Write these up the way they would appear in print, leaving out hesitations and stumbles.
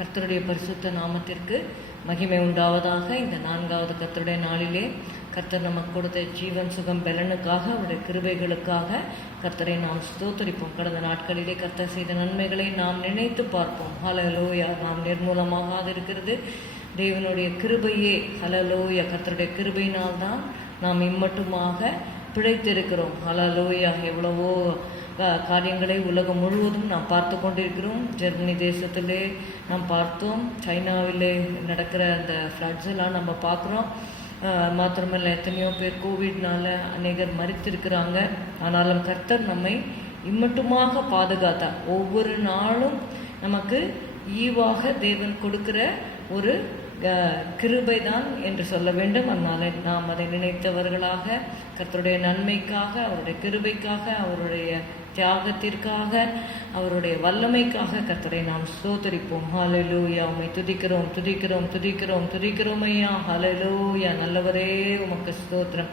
கர்த்தருடைய பரிசுத்த நாமத்திற்கு மகிமை உண்டாவதாக. இந்த 4வது கர்த்தருடைய நாளிலே கர்த்தர் நமக்கு கொடுத்த ஜீவன் சுகம் பலனுக்காக அவருடைய கிருபைகளுக்காக கர்த்தரை நாம் ஸ்தோத்தரிப்போம். கடந்த நாட்களிலே கர்த்தர் செய்த நன்மைகளை நாம் நினைத்து பார்ப்போம். ஹல்லேலூயா. நாம் நிர்மூலமாகாது இருக்கிறது தேவனுடைய கிருபையே. ஹல்லேலூயா. கர்த்தருடைய கிருபையினால் தான் நாம் இம்மட்டுமாக பிழைத்திருக்கிறோம். ஹல்லேலூயா. எவ்வளவோ காரியங்களை உலகம் முழுவதும் நாம் பார்த்து கொண்டிருக்கிறோம். ஜெர்மனி தேசத்திலே நாம் பார்த்தோம், சைனாவிலே நடக்கிற அந்த ஃப்ளட்ஸ் எல்லாம் நம்ம பார்க்குறோம். மாத்திரமல்ல, எத்தனையோ பேர் கோவிட்னால அநேகர் மரித்திருக்கிறாங்க. ஆனாலும் கர்த்தர் நம்மை இம்மட்டுமாக பாதுகாத்தார். ஒவ்வொரு நாளும் நமக்கு ஈவாக தேவன் கொடுக்கிற ஒரு கிருபை தான் என்று சொல்ல வேண்டும். அதனால நாம் அதை நினைத்தவர்களாக கர்த்தருடைய நன்மைக்காக, அவருடைய கிருபைக்காக, அவருடைய தியாகத்திற்காக, அவருடைய வல்லமைக்காக கர்த்தரை நாம் ஸ்தோத்தரிப்போம். ஹல்லேலூயா. உம்மை துதிக்கிறோம் துதிக்கிறோம் துதிக்கிறோம் துதிக்கிறோம் ஐயா. ஹல்லேலூயா. நல்லவரே உமக்கு ஸ்தோத்திரம்,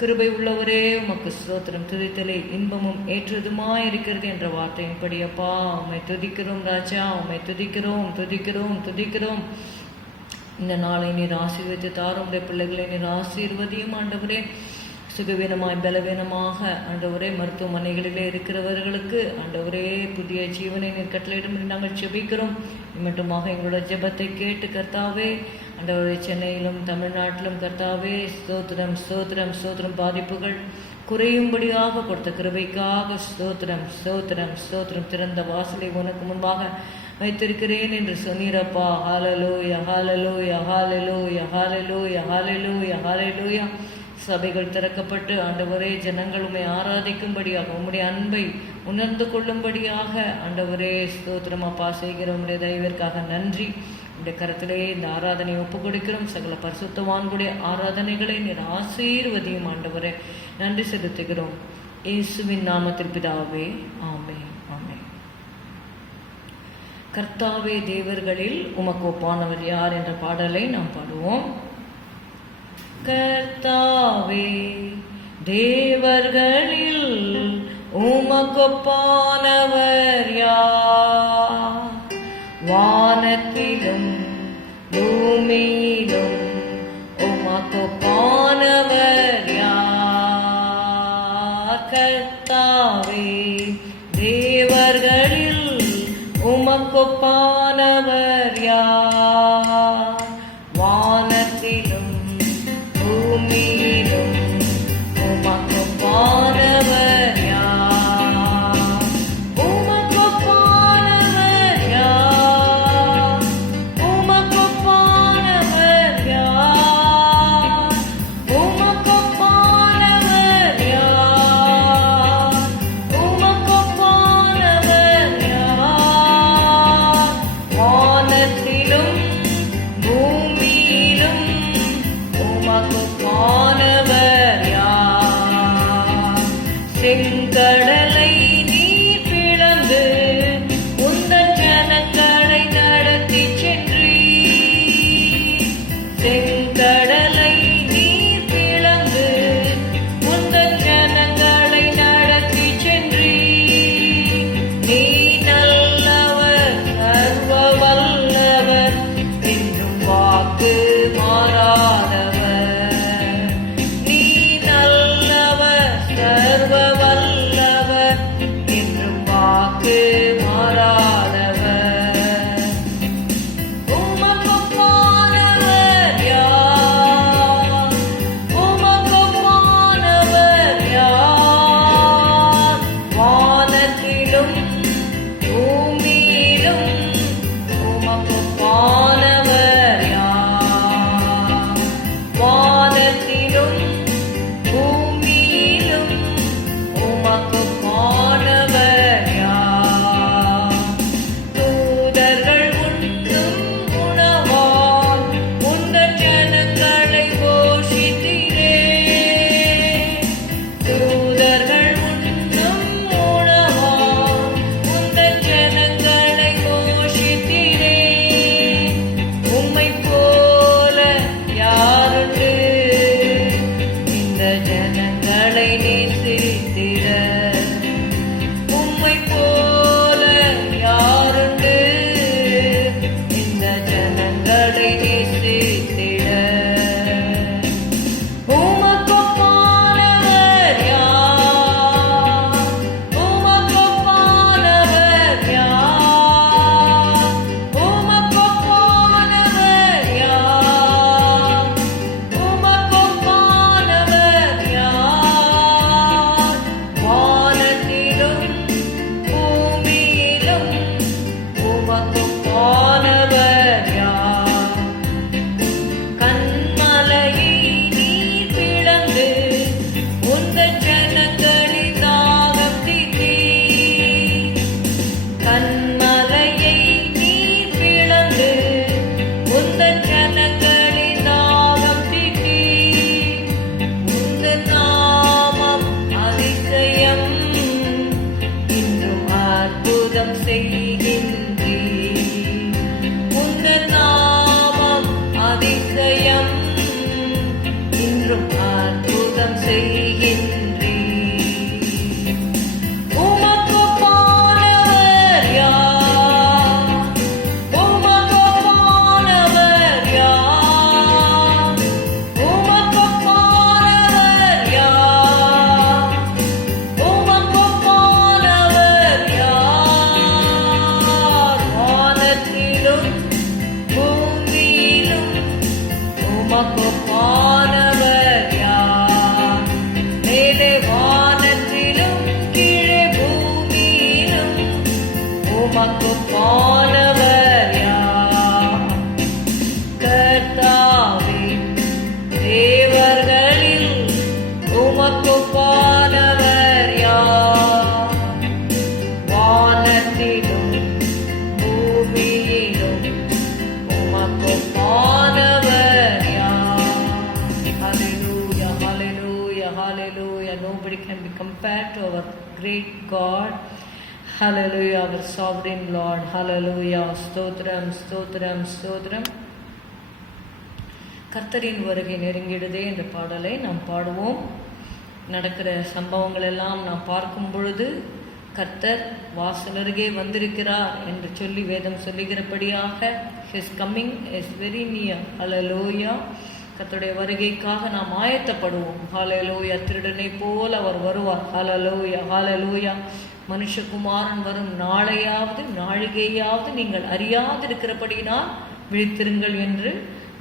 கிருபை உள்ளவரே உமக்கு ஸ்தோத்திரம். துதித்தலே இன்பமும் ஏற்றதுமாய் இருக்கிறது என்ற வார்த்தையின்படி அப்பா உம்மை துதிக்கிறோம் ராஜா. உம்மை துதிக்கிறோம் துதிக்கிறோம் துதிக்கிறோம். இந்த நாளை நீர் ஆசீர்வதித்து தாரும். உடைய பிள்ளைகளை நீர் ஆசீர்வதியும் ஆண்டவரே. சுகவீனமாய் பலவீனமாக ஆண்டவரே மருத்துவமனைகளிலே இருக்கிறவர்களுக்கு ஆண்டவரே புதிய ஜீவனை நீர் கட்டளையிடும் நாங்கள் ஜெபிக்கிறோம். மட்டுமாக எங்களோட ஜெபத்தை கேட்டு கர்த்தாவே ஆண்டவரே சென்னையிலும் தமிழ்நாட்டிலும் கர்த்தாவே ஸ்தோத்திரம் ஸ்தோத்திரம் ஸ்தோத்திரம். பாதிப்புகள் குறையும்படியாக கொடுத்த கிருபைக்காக ஸ்தோத்திரம் ஸ்தோத்திரம் ஸ்தோத்திரம். திறந்த வாசலை உனக்கு முன்பாக வைத்திருக்கிறேன் என்று சொன்னீரப்பா. ஹல்லேலூயா ஹல்லேலூயா ஹல்லேலூயா ஹல்லேலூயா ஹல்லேலூயா ஹல்லேலூயா. சபைகள் திறக்கப்பட்டு ஆண்டவரே ஜனங்கள் உம்மை ஆராதிக்கும்படியாக, உம்முடைய அன்பை உணர்ந்து கொள்ளும்படியாக ஆண்டவரே ஸ்தோத்திரம் அப்பா செய்கிற உம்முடைய தயவிற்காக நன்றி. உடைய கரத்திலே இந்த ஆராதனை ஒப்பு கொடுக்கிறோம். சகல பரிசுத்தவான்களுடைய ஆராதனைகளை நீர் ஆசீர்வதியும் ஆண்டவரே. நன்றி செலுத்துகிறோம் இயேசுவின் நாமத்தில் பிதாவே. ஆமென் ஆமென். கர்த்தாவே தேவர்களில் உமக்கு ஒப்பானவர் யார் என்ற பாடலை நாம் பாடுவோம். கர்த்தாவே தேவர்களில் உமக்கொப்பானவர் யார்? வானத்திலும் பூமியிலும் உமக்கொப்பானவர் யார்? கர்த்தாவே தேவர்களில் உமக்கொப்பானவர் யார்? வானத்திலும் பூமியிலும் உமக்கொப்பானவர் யார்? உமக்கொப்பானவர் யார்? உமக்கொப்பானவர் யார்? உமக்கொப்பானவர் யார்? உமக்கொப்பானவர் யார்? வானத்திலும் உமக்கொப்பானவர் யார்? கண்மலையை நீர் பிளந்து உந்தன் ஜனங்களின் தாகம் தீர்த்தீர். கண்மலையை நீர் பிளந்து உந்தன் ஜனங்களின் தாகம் தீர்த்தீர். உந்தன் நாமம் அதிசயம், இன்றும் அற்புதம் செய்கின்றீர். உந்தன் நாமம் அதிசயம், இன்றும் அற்புதம் செய்கின்றீர். உமக்கொப்பானவர் யார்? உமக்கொப்பானவர் யார்? உமக்கொப்பானவர் யார்? உமக்கொப்பானவர் யார்? வானத்திலும் பூமியிலும் உமக்கொப்பானவர் யார்? மேலே வானத்திலும் கீழே பூமியிலும் உமக்கொப்பானவர் யார்? கர்த்தாவே, தேவர்களில் உமக்கொப்பானவர் யார்? வானத்திலும் பூமியிலும் உமக்கொப்பானவர் யார்? Hallelujah, hallelujah, hallelujah. Nobody can be compared to our great God. Hallelujah, our sovereign Lord. Hallelujah. ஸ்தோத்திரம், ஸ்தோத்திரம், ஸ்தோத்திரம். கர்த்தரின் வருகை நெருங்கிடுதே என்ற பாடலை நாம் பாடுவோம். நடக்கிற சம்பவங்கள் எல்லாம் நாம் பார்க்கும் பொழுது கர்த்தர் வாசலருகே வந்திருக்கிறார் என்று சொல்லி வேதம் சொல்லுகிறபடியாக his coming is very near. ஹல்லேலூயா. கர்த்தருடைய வருகைக்காக நாம் ஆயத்தப்படுவோம். ஹல்லேலூயா. திருடனை போல் அவர் வருவார். ஹல்லேலூயா, ஹல்லேலூயா. மனுஷகுமாரன் வரும் நாளையாவது நாழிகையாவது நீங்கள் அறியாதிருக்கிறபடியினால் விழித்திருங்கள் என்று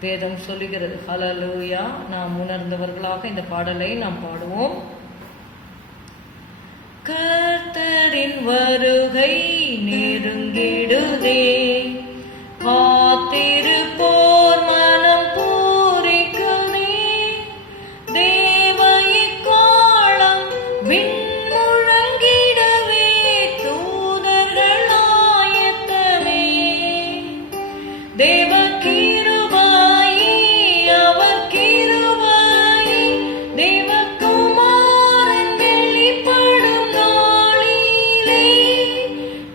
வேதம் சொல்லுகிறது. ஹல்லேலூயா. நாம் உணர்ந்தவர்களாக இந்த பாடலை நாம் பாடுவோம். கர்த்தரின் வருகை நெருங்கிடுதே, காத்திருப்போர் மனம் பூரிக்குதே. தேவ எக்காளம் விண்முழங்கிடவே, தூதர்கள் ஆயத்தமே. தேவ கிருபையே, அவர் கிருபையே, தேவகுமாரன் வெளிப்படும் நாளிலே,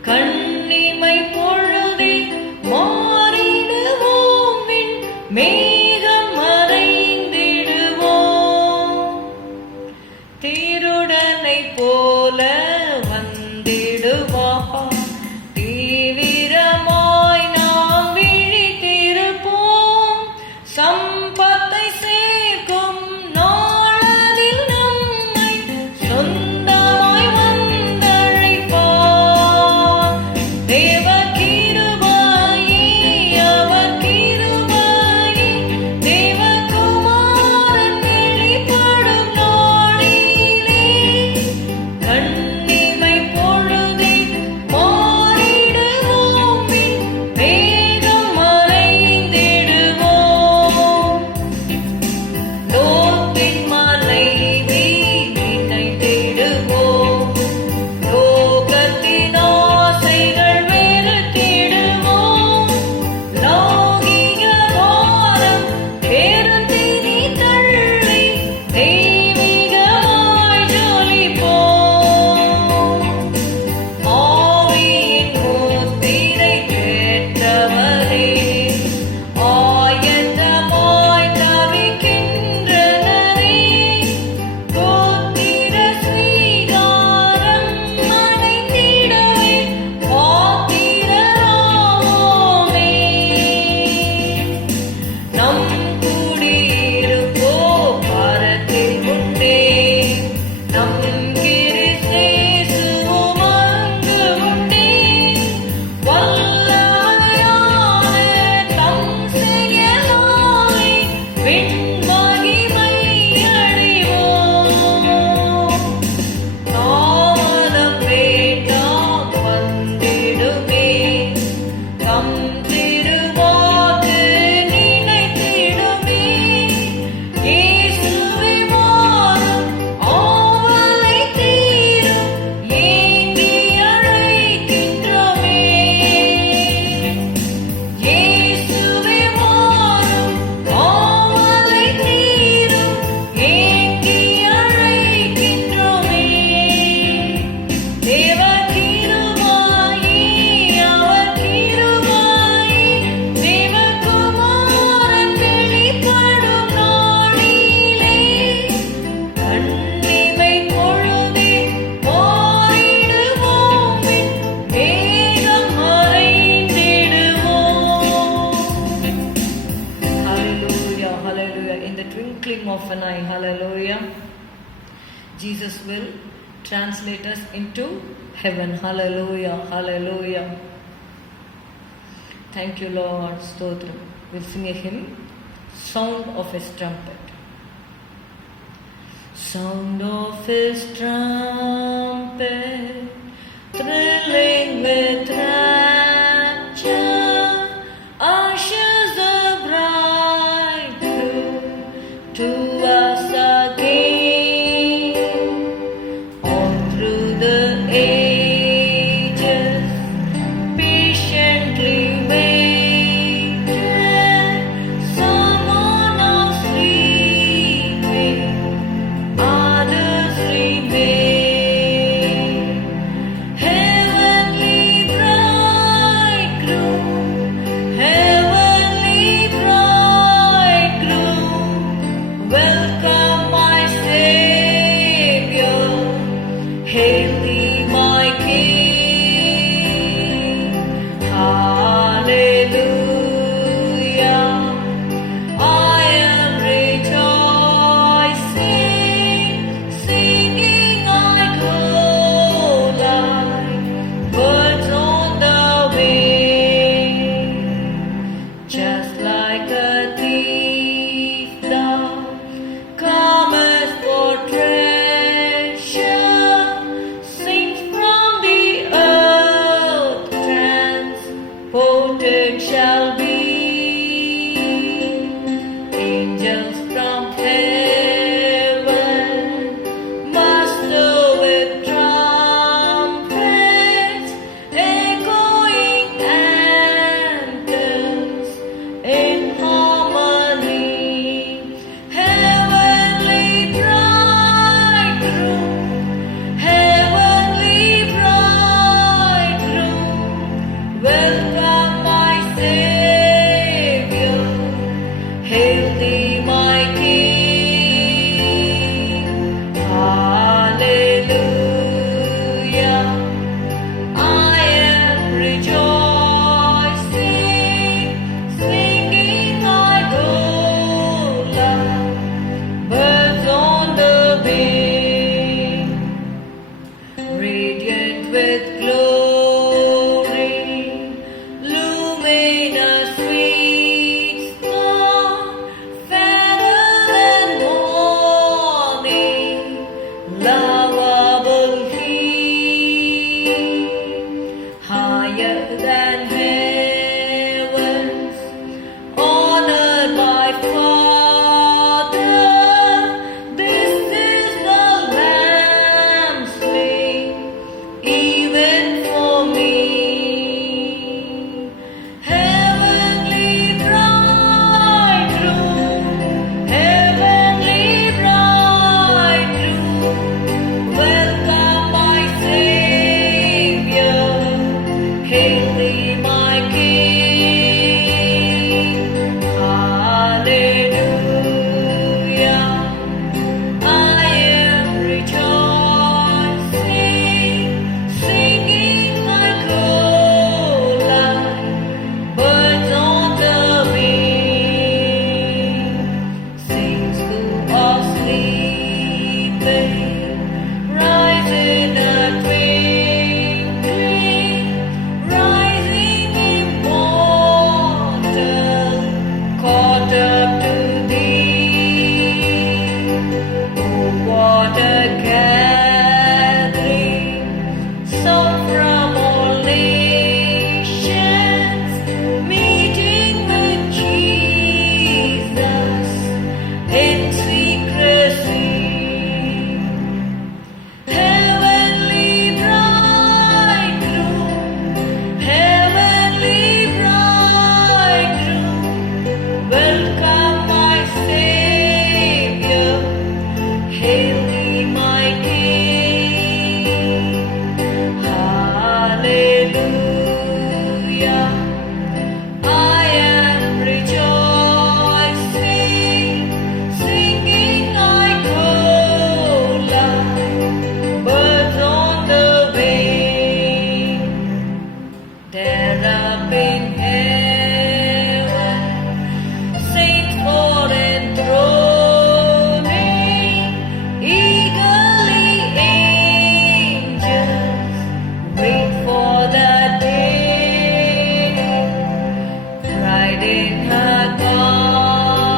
கண்ணிமை பொழுதில் of an eye. Hallelujah. Jesus will translate us into heaven. Hallelujah. Hallelujah. Thank you, Lord. Stotram. We'll sing a hymn. Sound of his trumpet. Sound of his trumpet, thrilling with rapture, ushers the bridegroom to us again. All through the ages, patiently waited, someone now sleeping, others remain. Heavenly bride. in her garments,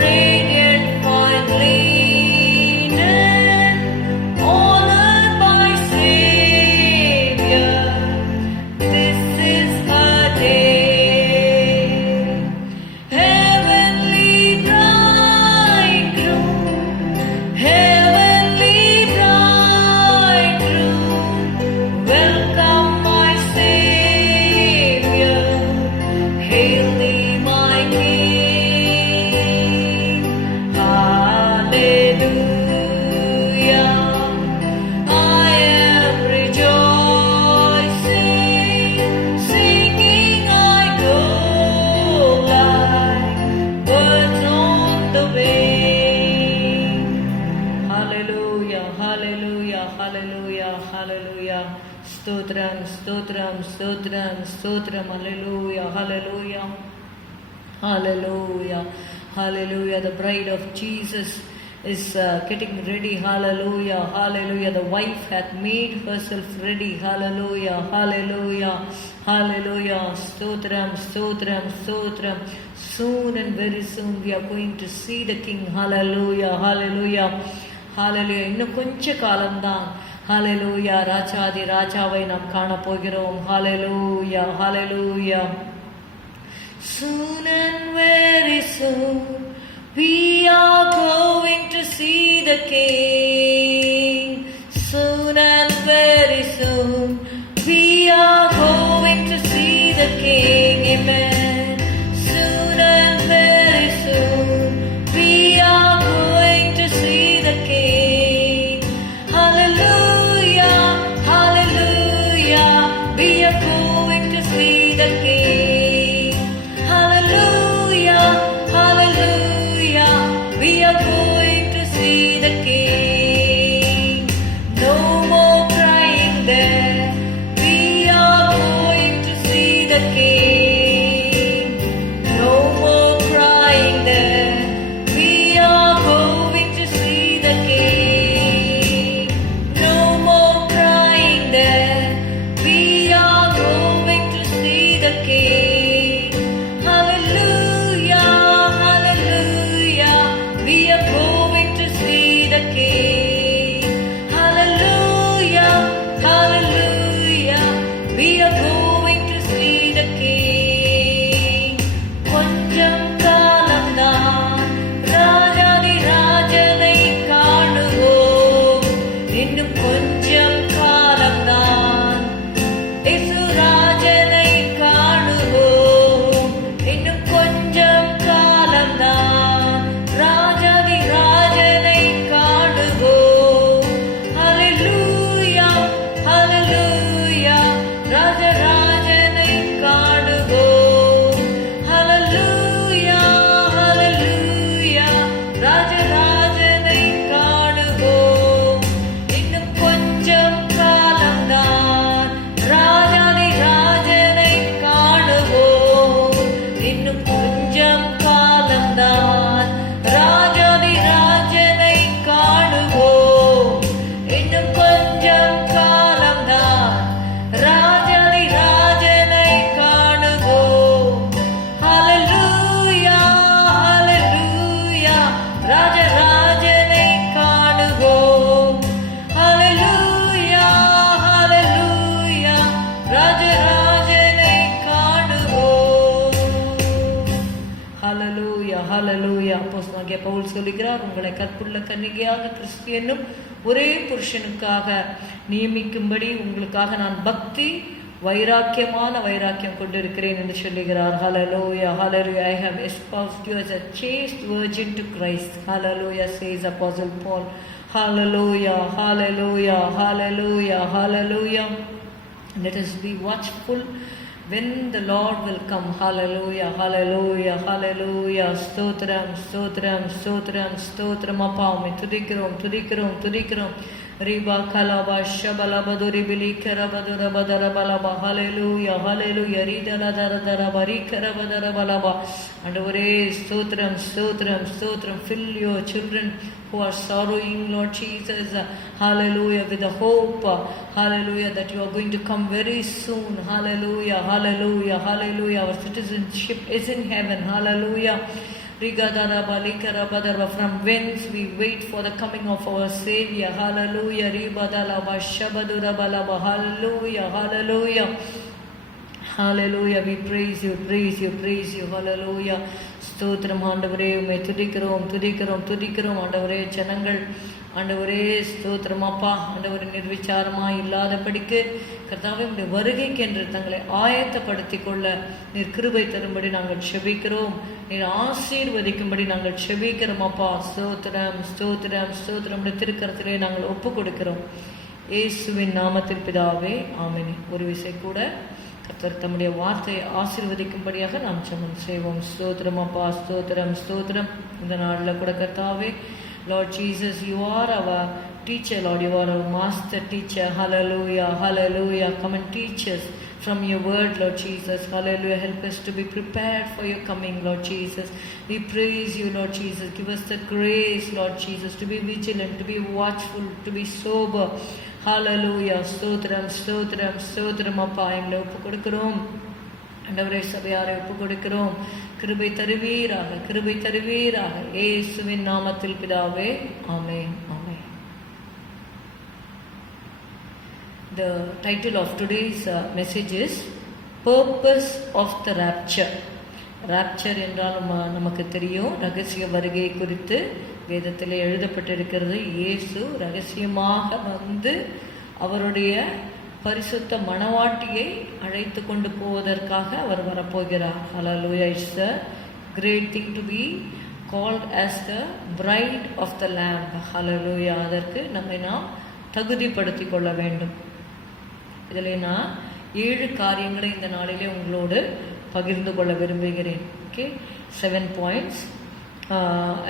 radiant fine linen, honored by Savior. This is her day. Heavenly bridegroom, heavenly bridegroom, welcome my Savior. Hail thee, my King. Hallelujah. I am rejoicing, singing I go like birds on the wing. Hallelujah, hallelujah, hallelujah, hallelujah. Stotram, stotram, stotram, stotram, hallelujah, hallelujah. Hallelujah, hallelujah. The bride of Jesus is getting ready. Hallelujah, hallelujah. The wife hath made herself ready. Hallelujah, hallelujah, hallelujah. Stotram, stotram, stotram. Soon and very soon we are going to see the King. Hallelujah, hallelujah, hallelujah. இன்னும் கொஞ்ச காலம்தான். Hallelujah. ராஜாதி ராஜாவை நாம் காண போகிறோம். Hallelujah, hallelujah. Soon and very soon we are going to see the King. Soon and very soon we are going to see the King. Amen. Soon and very soon we are going to see the King. Hallelujah, hallelujah. We are going to see the King. Hallelujah, hallelujah. We are going to see the King. No more crying there. We are going to see the King. No more crying there. We are going to see the King. No more crying there. We are going to see the King. Hallelujah, hallelujah. We are going to see the King. Hallelujah, hallelujah. We are going to see the King. கொஞ்சம் காலம்தான் ராஜாதி ராஜனை காணுவோம். இன்னும் கொஞ்சம் காலம்தான் இயேசுராஜனை காணுவோம். இன்னும் கொஞ்சம் காலம்தான் ராஜாதி ராஜனை காணுவோம். Hallelujah, hallelujah. ராஜராஜனை காணுவோம். Hallelujah, hallelujah. ராஜராஜனை காணுவோம். இன்னும் கொஞ்சம் காலம்தான் ராஜாதி ராஜனை காணுவோம். இன்னும் கொஞ்சம் காலம்தான் ராஜாதி ராஜனை காணுவோம். இன்னும் கொஞ்சம் காலம்தான் ராஜாதி ராஜனை காணுவோம். Hallelujah, hallelujah. ராஜராஜனை காணுவோம். Hallelujah, hallelujah. ராஜராஜனை காணுவோம். Hallelujah, hallelujah. அப்போஸ்தலனாகிய பவுல் சொல்லுகிறார், உங்களை கற்புள்ள கன்னிகையாக கிறிஸ்து என்னும் ஒரே புருஷனுக்காக நியமிக்கும்படி உங்களுக்காக நான் பக்தி வைராக்கியமான வைராக்கியம் கொண்டிருக்கிறேன் என்று சொல்லுகிறார். Hallelujah, hallelujah. I have espoused you as a chaste virgin to Christ. Hallelujah, says Apostle Paul. Hallelujah, hallelujah, hallelujah, hallelujah. Let us be watchful when the Lord will come. Hallelujah, hallelujah, hallelujah. ஸ்தோத்திரம், ஸ்தோத்திரம், ஸ்தோத்திரம், ஸ்தோத்திரம். அப்பா உம்மை துதிக்கிறோம், துதிக்கிறோம், துதிக்கிறோம். Riba kalaba shabala baduri bili karabadura badara balaba. Hallelujah, hallelujah. Ridara dara dara bari karabadara balaba. And ore stotram, stotram, stotram. Fill your children who are sorrowing, Lord Jesus. Hallelujah, with the hope, hallelujah, that you are going to come very soon. Hallelujah, hallelujah, hallelujah. Our citizenship is in heaven. Hallelujah. From whence we wait for the coming of our Savior. Hallelujah. Hallelujah, hallelujah. Hallelujah. We praise you, praise you, praise you. Hallelujah. ஸ்தோத்திரம் ஆண்டவரே, உம்மை துதிக்கிறோம் துதிக்கிறோம் துதிக்கிறோம் ஆண்டவரே. ஜனங்கள் ஆண்டவரே ஸ்தோத்திரம் அப்பா, ஆண்டவரே நிர்விச்சாரமாக இல்லாதபடிக்கு கர்த்தாவே உம்முடைய வருகைக்கு என்று தங்களை ஆயத்தப்படுத்தி கொள்ள நீர் கிருபை தரும்படி நாங்கள் செபிக்கிறோம். நீர் ஆசீர்வதிக்கும்படி நாங்கள் செபிக்கிறோம் அப்பா. ஸ்தோத்திரம் ஸ்தோத்திரம் ஸ்தோத்திரம். திருக்கரத்திலே நாங்கள் ஒப்பு கொடுக்கிறோம் இயேசுவின் நாமத்தில் பிதாவே, ஆமென். ஒரு விசை கூட கர்த்தர் தம்முடைய வார்த்தையை ஆசீர்வதிக்கும்படியாக நாம் ஜெபம் செய்வோம். ஸ்தோத்திரம் அப்பா, ஸ்தோத்திரம் ஸ்தோத்திரம். இந்த நாளில் கூட கர்த்தாவே, Lord Jesus, you are our teacher, Lord. You are our master teacher. Hallelujah, hallelujah. Come and teach us from your word, Lord Jesus. Hallelujah. Help us to be prepared for your coming, Lord Jesus. We praise you, Lord Jesus. Give us the grace, Lord Jesus, to be vigilant, to be watchful, to be sober. Hallelujah. ஸ்தோத்திரம் ஸ்தோத்திரம் ஸ்தோத்திரம் அப்பா. எங்களை ஒப்பு கொடுக்கிறோம் ஆண்டவரே, சபையாரை ஒப்பு கொடுக்கிறோம். கிருபை தருவீராக, கிருபை தருவீராக. இயேசுவின் நாமத்தில் பிதாவே, ஆமென், ஆமென். The title of today's message is Purpose of the Rapture. Rapture என்றால் நமக்கு தெரியும், ரகசிய வருகை குறித்து வேதத்தில் எழுதப்பட்டிருக்கிறது. இயேசு ரகசியமாக வந்து அவருடைய பரிசுத்த மணவாட்டியை அழைத்து கொண்டு போவதற்காக அவர் வரப்போகிறார். Hallelujah. It's a great thing to be called as the bride of the Lamb. Hallelujah. அதற்கு நம்மை நாம் தகுதிப்படுத்திக் கொள்ள வேண்டும். இதில் நான் 7 காரியங்களை இந்த நாளிலே உங்களோடு பகிர்ந்து கொள்ள விரும்புகிறேன். Okay, 7 points.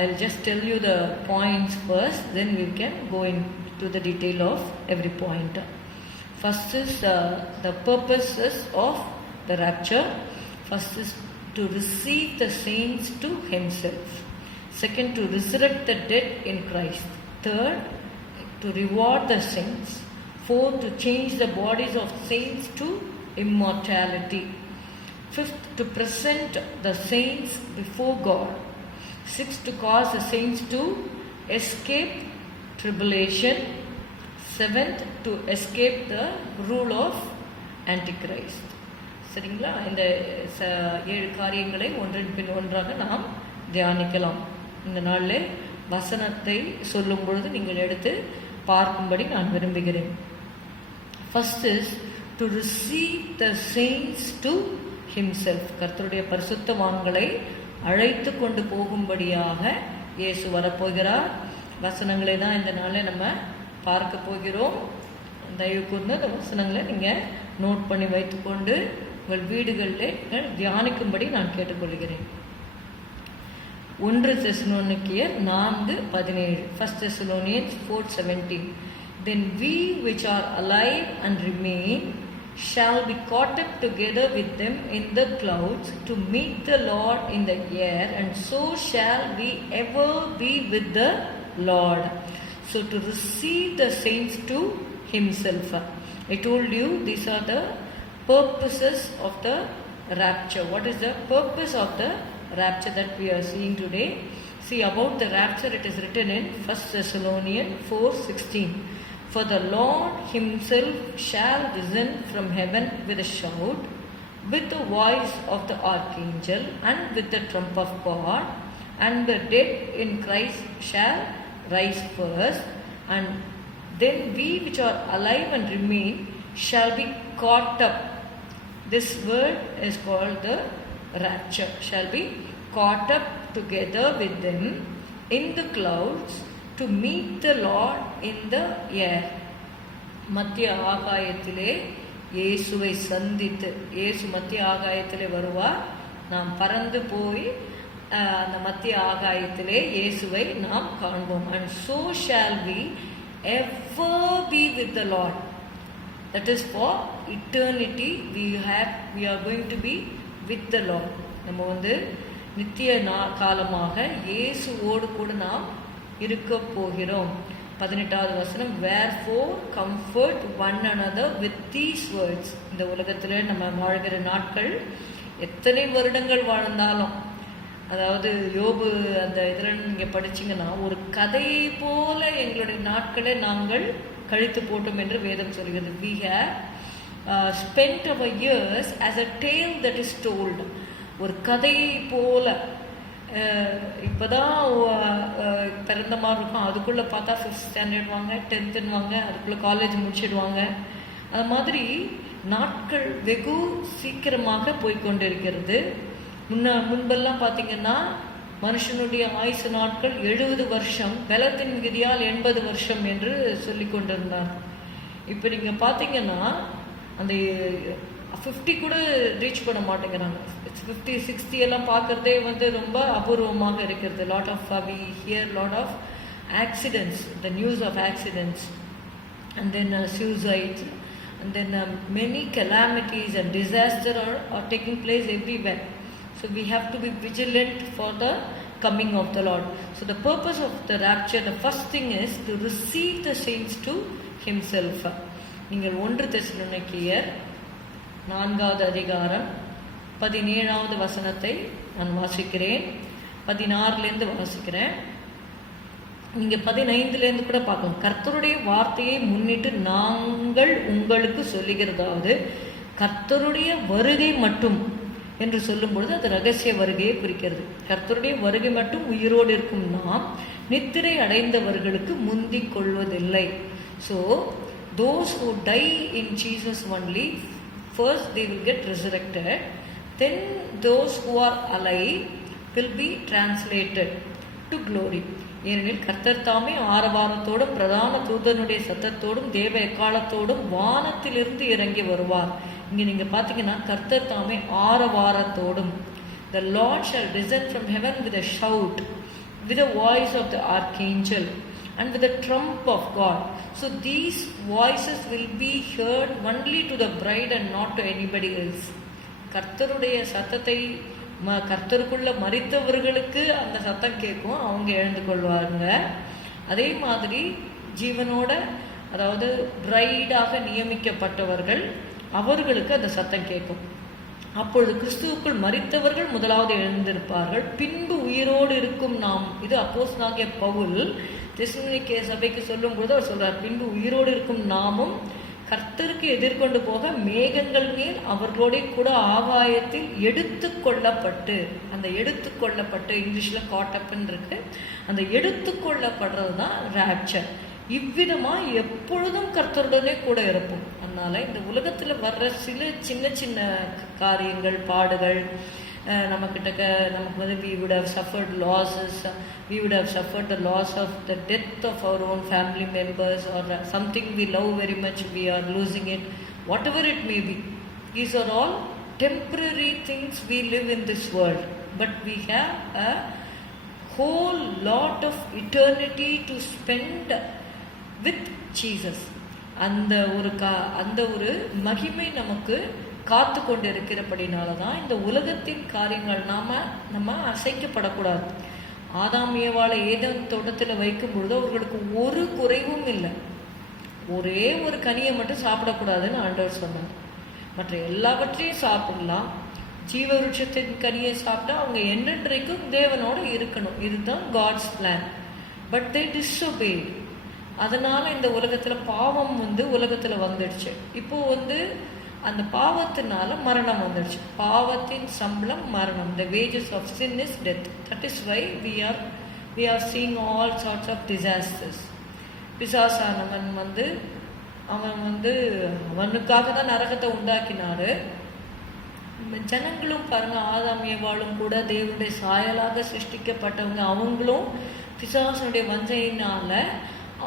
I'll just tell you the points first, then we can go into the detail of every point. First is the purposes of the rapture. First is to receive the saints to himself. Second, to resurrect the dead in Christ. Third, to reward the saints. Fourth, to change the bodies of saints to immortality. Fifth, to present the saints before God. Sixth, to cause the saints to escape tribulation. Seventh, to escape the rule of Antichrist. சரிங்களா? இந்த 7 காரியங்களை ஒன்றின் பின் ஒன்றாக நாம் தியானிக்கலாம். இந்த நாளில் வசனத்தை சொல்லும் பொழுது நீங்கள் எடுத்து பார்க்கும்படி நான் விரும்புகிறேன். First is to receive the saints to himself. கர்த்தருடைய பரிசுத்தவான்களை அழைத்து கொண்டு போகும்படியாக இயேசு வரப்போகிறார். வசனங்களை தான் இந்த நாளில் நம்ம பார்க்க போகிறோம். தயவு கூர்ந்து அந்த வசனங்களை நீங்கள் நோட் பண்ணி வைத்துக்கொண்டு உங்கள் வீடுகளில் தியானிக்கும்படி நான் கேட்டுக்கொள்கிறேன். 1 தெசலோனிக்கேயர் 4:17. 1 Thessalonians 4:17. Then we which are alive and remain shall be caught up together with them in the clouds to meet the Lord in the air, and so shall we ever be with the Lord. So to receive the saints to himself. I told you these are the purposes of the rapture. What is the purpose of the rapture that we are seeing today? See, about the rapture it is written in 1 Thessalonians 4:16. For the Lord himself shall descend from heaven with a shout, with the voice of the archangel, and with the trump of God, and the dead in Christ shall rise first, and then we which are alive and remain shall be caught up. This word is called the rapture. Shall be caught up together with them in the clouds to meet the Lord in the air. மத்திய ஆகாயத்திலே இயேசுவை சந்தித்து, இயேசு மத்திய ஆகாயத்திலே வருவார். நாம் பறந்து போய் அந்த மத்திய ஆகாயத்திலே இயேசுவை நாம் காண்போம். And so shall we ever be with the Lord. That is for eternity. We are going to be with the Lord. நம்ம வந்து நித்திய காலமாக இயேசுவோடு கூட நாம் இருக்க போகிறோம். 18வது வசனம், wherefore comfort one another with these words. இந்த உலகத்துல நம்ம வாழ்கிற நாட்கள் எத்தனை வருடங்கள் வாழ்ந்தாலும், அதாவது யோபு அந்த இதில் நீங்கள் படிச்சிங்கன்னா, ஒரு கதையை போல எங்களுடைய நாட்களை நாங்கள் கழித்து போட்டோம் என்று வேதம் சொல்கிறது. We have spent our years as a tale that is told. ஒரு கதையை போல, இப்போதான் பிறந்த மாதிரி இருக்கும், அதுக்குள்ளே பார்த்தா 5th ஸ்டாண்டர்ட் வாங்க, 10th வாங்க, அதுக்குள்ளே காலேஜ் முடிச்சிடுவாங்க. அது மாதிரி நாட்கள் வெகு சீக்கிரமாக போய்கொண்டிருக்கிறது. முன்பெல்லாம் பார்த்தீங்கன்னா மனுஷனுடைய ஆயுசு நாட்கள் 70 வருஷம், பலத்தின் விதியால் 80 வருஷம் என்று சொல்லி கொண்டிருந்தார். இப்போ நீங்கள் பார்த்தீங்கன்னா அந்த 50 கூட ரீச் பண்ண மாட்டேங்கிறாங்க. 50, 60 எல்லாம் பார்க்குறதே வந்து ரொம்ப அபூர்வமாக இருக்கிறது. Lot of we hear lot of accidents, the news of accidents, and then suicides, and then many calamities and disasters are taking place everywhere. So we have to be vigilant for the coming of the Lord. So the purpose of the rapture, the first thing is to receive the saints to himself. நீங்கள் 1 தெசலோனிக்கேயர் 4வது அதிகாரம் 17வது வசனத்தை நான் வாசிக்கிறேன். 16லேருந்து வாசிக்கிறேன். நீங்க 15லேருந்து கூட பார்க்கணும். கர்த்தருடைய வார்த்தையை முன்னிட்டு நாங்கள் உங்களுக்கு சொல்லுகிறதாவது, கர்த்தருடைய வருகை மட்டும் என்று சொல்லும் பொழுது அது ரகசிய வருகையை குறிக்கிறது. கர்த்தருடைய வருகை மட்டும் உயிரோடு இருக்கும் நாம் நித்திரை அடைந்தவர்களுக்கு முந்திக் கொள்வதில்லை. So those who die in Jesus only, first they will get resurrected, then those who are alive will be translated to glory. ஏனெனில் கர்த்தர் தாமே ஆரவாரத்தோடும் பிரதான தூதனுடைய சத்தத்தோடும் தேவ எக்காலத்தோடும் வானத்திலிருந்து இறங்கி வருவார். இங்கே நீங்கள் பார்த்தீங்கன்னா கர்த்தர் தாமே ஆரவாரத்தோடும், the Lord shall descend from heaven with a shout, with the voice of the archangel and with the trump of God. So these voices will be heard only to the bride and not to anybody else. கர்த்தருடைய சத்தத்தை கர்த்தருக்குள்ள மரித்தவர்களுக்கு அந்த சத்தம் கேட்கும், அவங்க எழுந்து கொள்வாங்க. அதே மாதிரி ஜீவனோட, அதாவது பிரைடாக நியமிக்கப்பட்டவர்கள், அவர்களுக்கு அந்த சத்தம் கேட்கும். அப்பொழுது கிறிஸ்துவுக்குள் மரித்தவர்கள் முதலாவது எழுந்திருப்பார்கள், பின்பு உயிரோடு இருக்கும் நாம். இது அப்போஸ்தலனாகிய பவுல் தெசலோனிக்கே சபைக்கு சொல்லும் பொழுது அவர் சொல்றார், பின்பு உயிரோடு இருக்கும் நாமும் கர்த்தருக்கு எதிர்கொண்டு போக மேகங்கள் மேல் அவர்களோட கூட ஆகாயத்தில் எடுத்து கொள்ளப்பட்டு, அந்த எடுத்து கொள்ளப்பட்டு இங்கிலீஷ்ல காட்டப்னு இருக்கு, அந்த எடுத்து கொள்ளப்படுறது தான் ராப்சர். இவ்விதமா எப்பொழுதும் கர்த்தருடனே கூட இருப்போம். அதனால இந்த உலகத்துல வர்ற சில சின்ன சின்ன காரியங்கள், பாடுகள், நமக்கு வந்து we would have suffered losses, we would have suffered the loss of the death of our own family members, or something we love very much, we are losing it, whatever it may be. These are all temporary things we live in this world, but we have a whole lot of eternity to spend with Jesus. அந்த ஒரு மகிமை நமக்கு காத்து கொண்டு இருக்கிறபடினால தான் இந்த உலகத்தின் காரியங்கள் நம்ம அசைக்கப்படக்கூடாது. ஆதாம் ஏவாளை ஏதேன் தோட்டத்தில் வைக்கும் பொழுது அவர்களுக்கு ஒரு குறைவும் இல்லை. ஒரே ஒரு கனியை மட்டும் சாப்பிடக்கூடாதுன்னு ஆண்டவர் சொன்னார். மற்ற எல்லாவற்றையும் சாப்பிடலாம். ஜீவ விருட்சத்தின் கனியை சாப்பிட்டா அவங்க என்னென்றைக்கும் தேவனோட இருக்கணும். இதுதான் God's plan. But they disobeyed. அதனால இந்த உலகத்துல பாவம் உலகத்துல வந்துடுச்சு. இப்போ அந்த பாவத்தினால மரணம் வந்துடுச்சு. பாவத்தின் சம்பளம் மரணம். The wages of sin is death. That is why we are seeing all sorts of disasters. பிசாசானவன் அவனுக்காக தான் நரகத்தை உண்டாக்கினாரு. ஜனங்களும் பாருங்க, ஆதாம் ஏவாளும் கூட தேவனுடைய சாயலாக சிருஷ்டிக்கப்பட்டவங்க. அவங்களும் பிசாசனுடைய வஞ்சையினால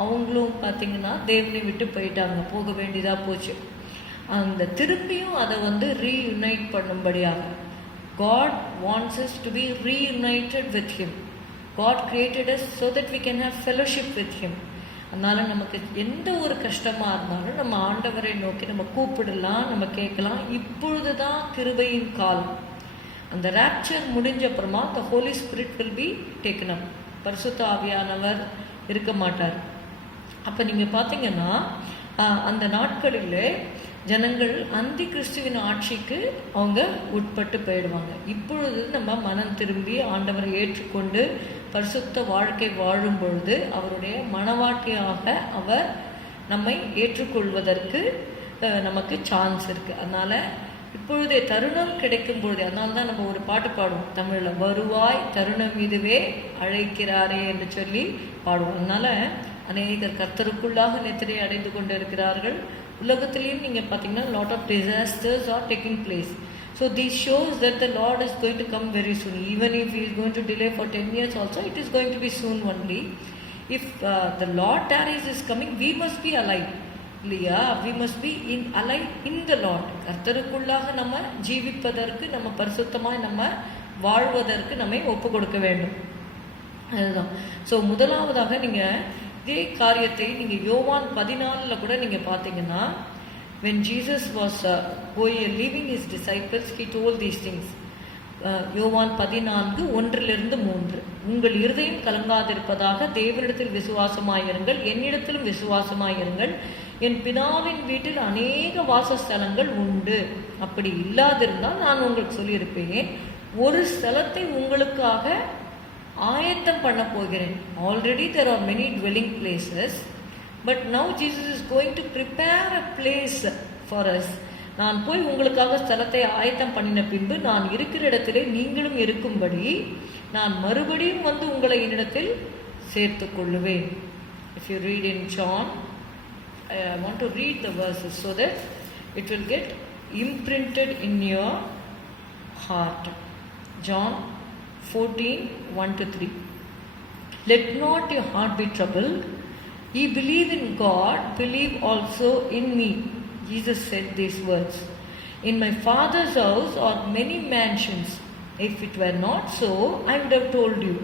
அவங்களும் பார்த்தீங்கன்னா தேவனை விட்டு போயிட்டாங்க, போக வேண்டியதா போச்சு. அந்த திருப்பியும் அதை reunite பண்ணும்படியாக God wants us to be reunited with Him. God created us so that we can have fellowship with Him. அதனால நமக்கு எந்த ஒரு கஷ்டமா இருந்தாலும் நம்ம ஆண்டவரை நோக்கி நம்ம கூப்பிடலாம், நம்ம கேட்கலாம். இப்பொழுதுதான் கிருபையின் காலம். அந்த ராப்சர் முடிஞ்ச அப்புறமா the Holy Spirit will be taken up. பரிசுத்த ஆவியானவர் இருக்க மாட்டார். அப்ப நீங்க பாத்தீங்கன்னா அந்த நாட்களிலே ஜனங்கள் அந்தி கிறிஸ்துவின் ஆட்சிக்கு அவங்க உட்பட்டு போயிடுவாங்க. இப்பொழுது நம்ம மனம் திரும்பி ஆண்டவரை ஏற்றுக்கொண்டு பரிசுத்த வாழ்க்கை வாழும் பொழுது அவருடைய மனவாட்டியாக அவர் நம்மை ஏற்றுக்கொள்வதற்கு நமக்கு சான்ஸ் இருக்கு. அதனால இப்பொழுதே தருணம் கிடைக்கும் பொழுது, அதனால தான் நம்ம ஒரு பாட்டு பாடுவோம் தமிழ்ல, வருவாய் தருணம் இதுவே அழைக்கிறாரே என்று சொல்லி பாடுவோம். அதனால அநேகர் கர்த்தருக்குள்ளாக நித்திரை அடைந்து கொண்டு இருக்கிறார்கள். உலகத்திலையும் நீங்க பாத்தீங்கன்னா lot of disasters are taking place. So this shows that the Lord is going to come very soon. Even if he is going to delay for 10 years also, it is going to be soon only. If the Lord tarries is coming, we must be alive. இல்லையா? we must be alive in the Lord. கர்த்தருக்குள்ளாக நம்ம ஜீவிப்பதற்கு, நம்ம பரிசுத்தமாய் நம்ம வாழ்வதற்கு நம்மை ஒப்பு கொடுக்க வேண்டும். அதுதான். ஸோ முதலாவதாக நீங்க இதே காரியத்தை நீங்க யோவான் 14 கூட நீங்க பாத்தீங்கன்னா, when Jesus was leaving his disciples, he told these things. யோவான் 14:1-3, உங்கள் இருதயம் கலங்காதிருப்பதாக தேவனிடத்தில் விசுவாசமாயிருங்கள், என்னிடத்திலும் விசுவாசமாயிருங்கள். என் பிதாவின் வீட்டில் அநேக வாசஸ்தலங்கள் உண்டு. அப்படி இல்லாதிருந்தால் நான் உங்களுக்கு சொல்லியிருப்பேன், ஒரு ஸ்தலத்தை உங்களுக்காக ஆயத்தம் பண்ண போகிறேன். Already there are many dwelling places, but now Jesus is going to prepare a place for us. நான் போய் உங்களுக்காக ஸ்தலத்தை ஆயத்தம் பண்ணின பின்பு நான் இருக்கிற இடத்திலே நீங்களும் இருக்கும்படி நான் மறுபடியும் வந்து உங்களை என்னிடத்தில் சேர்த்துக் கொள்ளுவேன். If you read in John, I want to read the verses so that it will get imprinted in your heart. John 14:1-3. Let not your heart be troubled. Ye believe in God, believe also in me. Jesus said these words. In my Father's house are many mansions. If it were not so, I would have told you.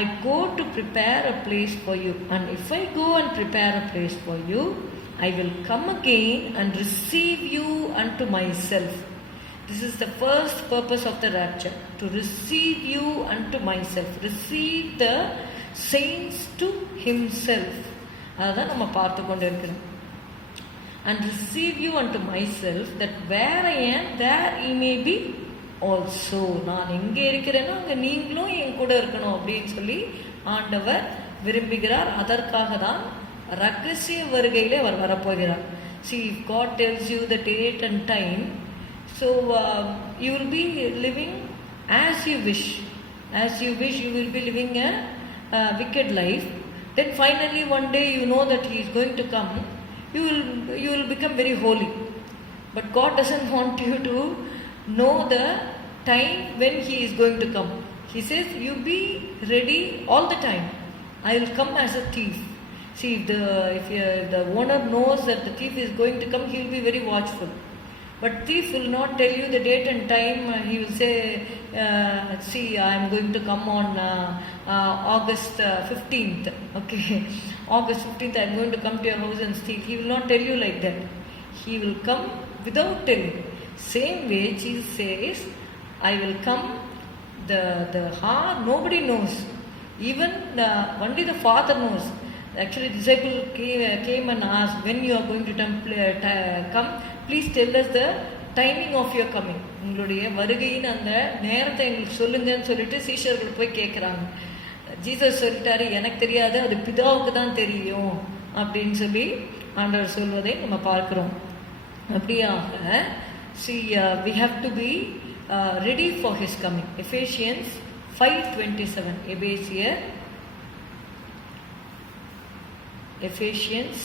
I go to prepare a place for you. And if I go and prepare a place for you, I will come again and receive you unto myself. This is the first purpose of the rapture, to receive you unto myself. Receive the saints to himself. அதான் நம்ம பார்த்து கொண்டு இருக்கிறோம். And receive you unto myself, that where I am, there he may be also. நான் எங்கே இருக்கிறேனோ அங்கே நீங்களும் என் கூட இருக்கணும் அப்படின்னு சொல்லி ஆண்டவர் விரும்புகிறார். அதற்காக தான் ரகசிய வருகையிலே அவர் வரப்போகிறார். See, if God tells you the date and time, so you will be living as you wish. As you wish, you will be living a wicked life. Then finally one day you know that he is going to come. You will become very holy. But God doesn't want you to know the time when he is going to come. He says, you be ready all the time. I will come as a thief. See, if the owner knows that the thief is going to come, he will be very watchful. But thief will not tell you the date and time. He will say, see, I am going to come on August 15th. Okay, August 15th I am going to come to your house and steal. He will not tell you like that. He will come without telling. Same way Jesus says, I will come. The heart, nobody knows. Even only the Father knows. Actually, the disciple came and asked, when you are going to come, please tell us the timing of your coming. உங்களுடைய வருகையின் அந்த நேரத்தை எங்களுக்கு சொல்லுங்கன்னு சொல்லிட்டு சீஷர்கள் போய் கேட்குறாங்க. ஜீசஸ் சொல்லிட்டாரு, எனக்கு தெரியாது, அது பிதாவுக்கு தான் தெரியும் அப்படின்னு சொல்லி ஆண்டவர் சொல்வதை நம்ம பார்க்கிறோம். அப்படியாக see, we have to be ready for his coming. Ephesians 5:27. Ephesians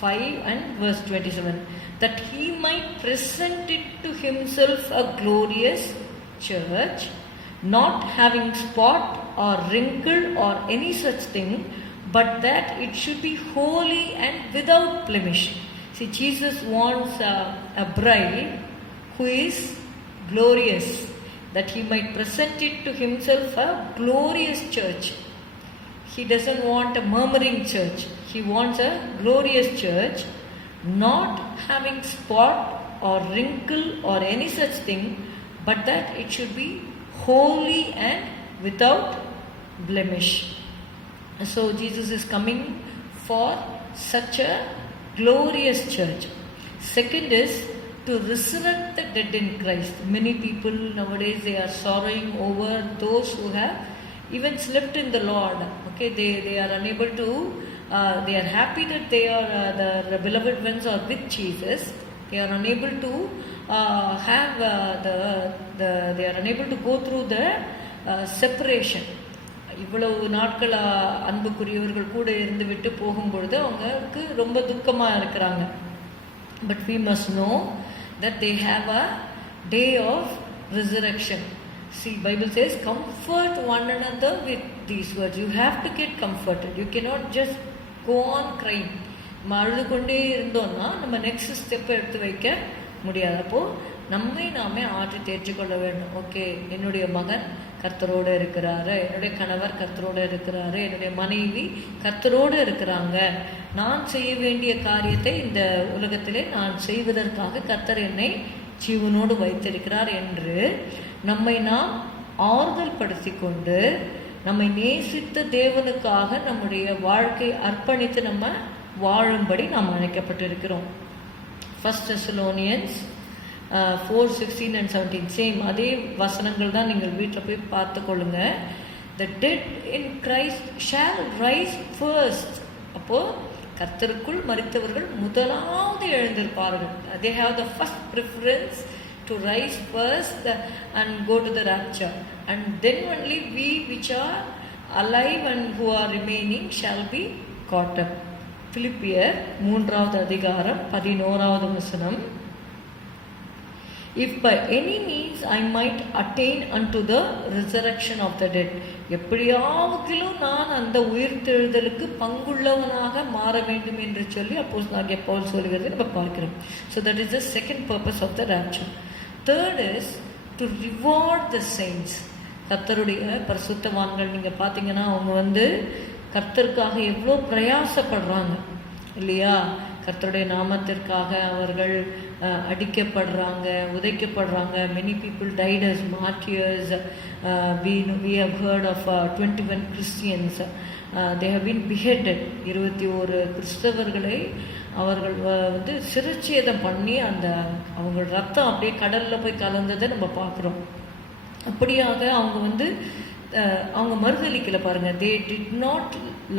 5:27, that he might present it to himself a glorious church, not having spot or wrinkle or any such thing, but that it should be holy and without blemish. See, Jesus wants a bride who is glorious, that he might present it to himself a glorious church. He doesn't want a murmuring church. He wants a glorious church, not having spot or wrinkle or any such thing, but that it should be holy and without blemish. So Jesus is coming for such a glorious church. Second is to resurrect the dead in Christ. Many people nowadays, they are sorrowing over those who have even slept in the Lord. Okay, they are unable to, they are happy that they are the beloved ones are with Jesus. They are unable to have they are unable to go through the separation. இவ்வளவு நாட்கள் அன்புக்குரியவர்கள் கூட இருந்து விட்டு போகும்பொழுது அவங்களுக்கு ரொம்ப துக்கமாக இருக்கிறாங்க. But we must know that they have a day of resurrection. See, Bible says, comfort one another with these words. You have to get comforted. You cannot just go on crying. நம்ம அழுது கொண்டே இருந்தோம்னா நம்ம next step எடுத்து வைக்க முடியாது. அப்போது நம்மை நாமே ஆற்றி தேற்றிக்கொள்ள வேண்டும். ஓகே, என்னுடைய மகன் கர்த்தரோடு இருக்கிறாரு, என்னுடைய கணவர் கர்த்தரோடு இருக்கிறாரு, என்னுடைய மனைவி கர்த்தரோடு இருக்கிறாங்க. நான் செய்ய வேண்டிய காரியத்தை இந்த உலகத்திலே நான் செய்வதற்காக கர்த்தர் என்னை ஜீவனோடு வைத்திருக்கிறார் என்று நம்மை நாம் ஆறுதல் படுத்தி கொண்டு நம்மை நேசித்த தேவனுக்காக நம்முடைய வாழ்க்கை அர்ப்பணித்து நம்ம வாழும்படி நாம் அழைக்கப்பட்டிருக்கிறோம். 1 Thessalonians 4:16 and 17 சேம் அதே வசனங்கள் தான். நீங்கள் வீட்டில் போய் பார்த்து கொள்ளுங்க. The dead in Christ shall rise first. அப்போது கர்த்தருக்குள் மரித்தவர்கள் முதலாவது எழுந்திருப்பார்கள். They have the first preference to rise first and go to the rapture, and then only we which are alive and who are remaining shall be caught up. பிலிப்பியர் 3வது அதிகாரம் 11வது வசனம். If by any means I might attain unto the resurrection of the dead. எப்படியாவதிலும் நான் அந்த உயிர்த்தெழுதலுக்கு பங்குள்ளவனாக மாற வேண்டும் என்று சொல்லி அப்போஸ்தலனாகிய பவுல் சொல்கிறது நம்ம பார்க்கிறோம். So that is the second purpose of the rapture. Third is to reward the saints. கர்த்தருடைய பரிசுத்தவான்கள் நீங்கள் பார்த்தீங்கன்னா அவங்க கர்த்தருக்காக எவ்வளோ பிரயாசப்படுறாங்க இல்லையா? கர்த்தருடைய நாமத்திற்காக அவர்கள் அடிக்கப்படுறாங்க, உதைக்கப்படுறாங்க. Many people died as martyrs. We have heard of 21 Christians. They have been beheaded. 21 கிறிஸ்தவர்களை அவர்கள் சிரச்சேதம் பண்ணி அவங்க ரத்தம் அப்படியே கடலில் போய் கலந்ததை நம்ம பார்க்குறோம். அப்படியாக அவங்க அவங்க மறுதளிக்கல பாருங்க. They did not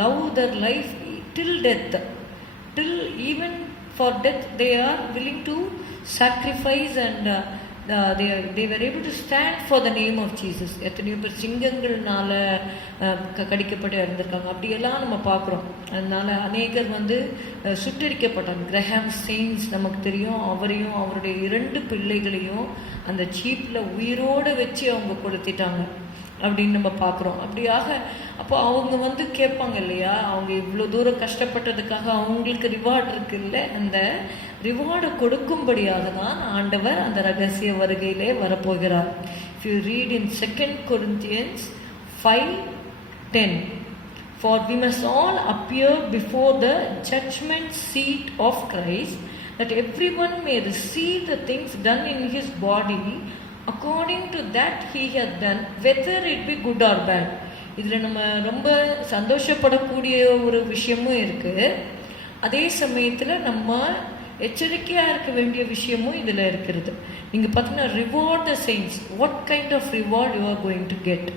love their life till death. Till even for death they are willing to sacrifice, and they were able to stand for the name of Jesus. எத்தனையோ பேர் சிங்கங்கள்னால கடிக்கப்பட்டு இறந்திருக்காங்க. அப்படியெல்லாம் நம்ம பார்க்குறோம். அதனால அநேகர் சுட்டரிக்கப்பட்டாங்க. கிரஹாம் ஸ்டெயின்ஸ் நமக்கு தெரியும். அவரையும் அவருடைய 2 பிள்ளைகளையும் அந்த சீப்பில் உயிரோடு வச்சு அவங்க கொளுத்திட்டாங்க அப்படின்னு நம்ம பார்க்குறோம். அப்படியாக அப்போ அவங்க கேட்பாங்க இல்லையா, அவங்க இவ்வளோ தூரம் கஷ்டப்பட்டதுக்காக அவங்களுக்கு ரிவார்டு இருக்குல்ல, அந்த ரிவார்டை கொடுக்கும்படியாக தான் ஆண்டவர் அந்த ரகசிய வருகையிலே வரப்போகிறார். If you read in 2 Corinthians 5:10, for we must all appear before the judgment seat of Christ, that everyone may receive the things done in his body according to that he has done, whether it be good or bad. இதில் நம்ம ரொம்ப சந்தோஷப்படக்கூடிய ஒரு விஷயமும் இருக்குது. அதே சமயத்தில் நம்ம எச்சரிக்கையாக இருக்க வேண்டிய விஷயமும் இதில் இருக்கிறது. நீங்கள் பார்த்தீங்கன்னா reward the chains. What kind of reward you are going to get?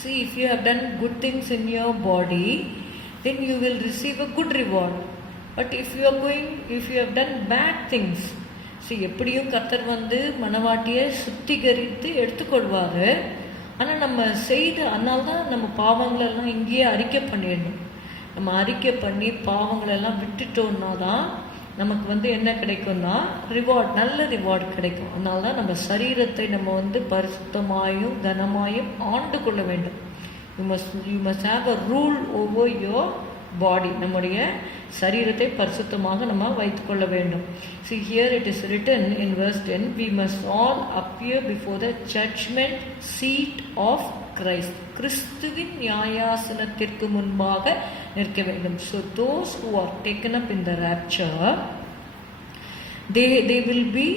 See, if you have done good things in your body, then you will receive a good reward. But if you have done bad things, see, எப்படியும் கர்த்தர் மனவாட்டியை சுத்திகரித்து எடுத்துக்கொள்வார். ஆனால் நம்ம அதனால்தான் நம்ம பாவங்களெல்லாம் இங்கேயே அறிக்கை பண்ணிடணும். நம்ம அறிக்கை பண்ணி பாவங்களெல்லாம் விட்டுட்டோம்னா தான் நமக்கு என்ன கிடைக்கும்னா ரிவார்ட், நல்ல ரிவார்டு கிடைக்கும். அதனால தான் நம்ம சரீரத்தை நம்ம பரிசுத்தமாயும் கனமாயும் ஆண்டு கொள்ள வேண்டும். You must have a rule over your body. நம்முடைய சரீரத்தை பரிசுத்தமாக நம்ம வைத்துக்கொள்ள வேண்டும். See, here it is written in verse 10, we must all appear before the judgment seat of Christ. கிறிஸ்துவின் நியாயாசனத்திற்கு முன்பாக நிற்க வேண்டும். So those who are taken up in the rapture, they will be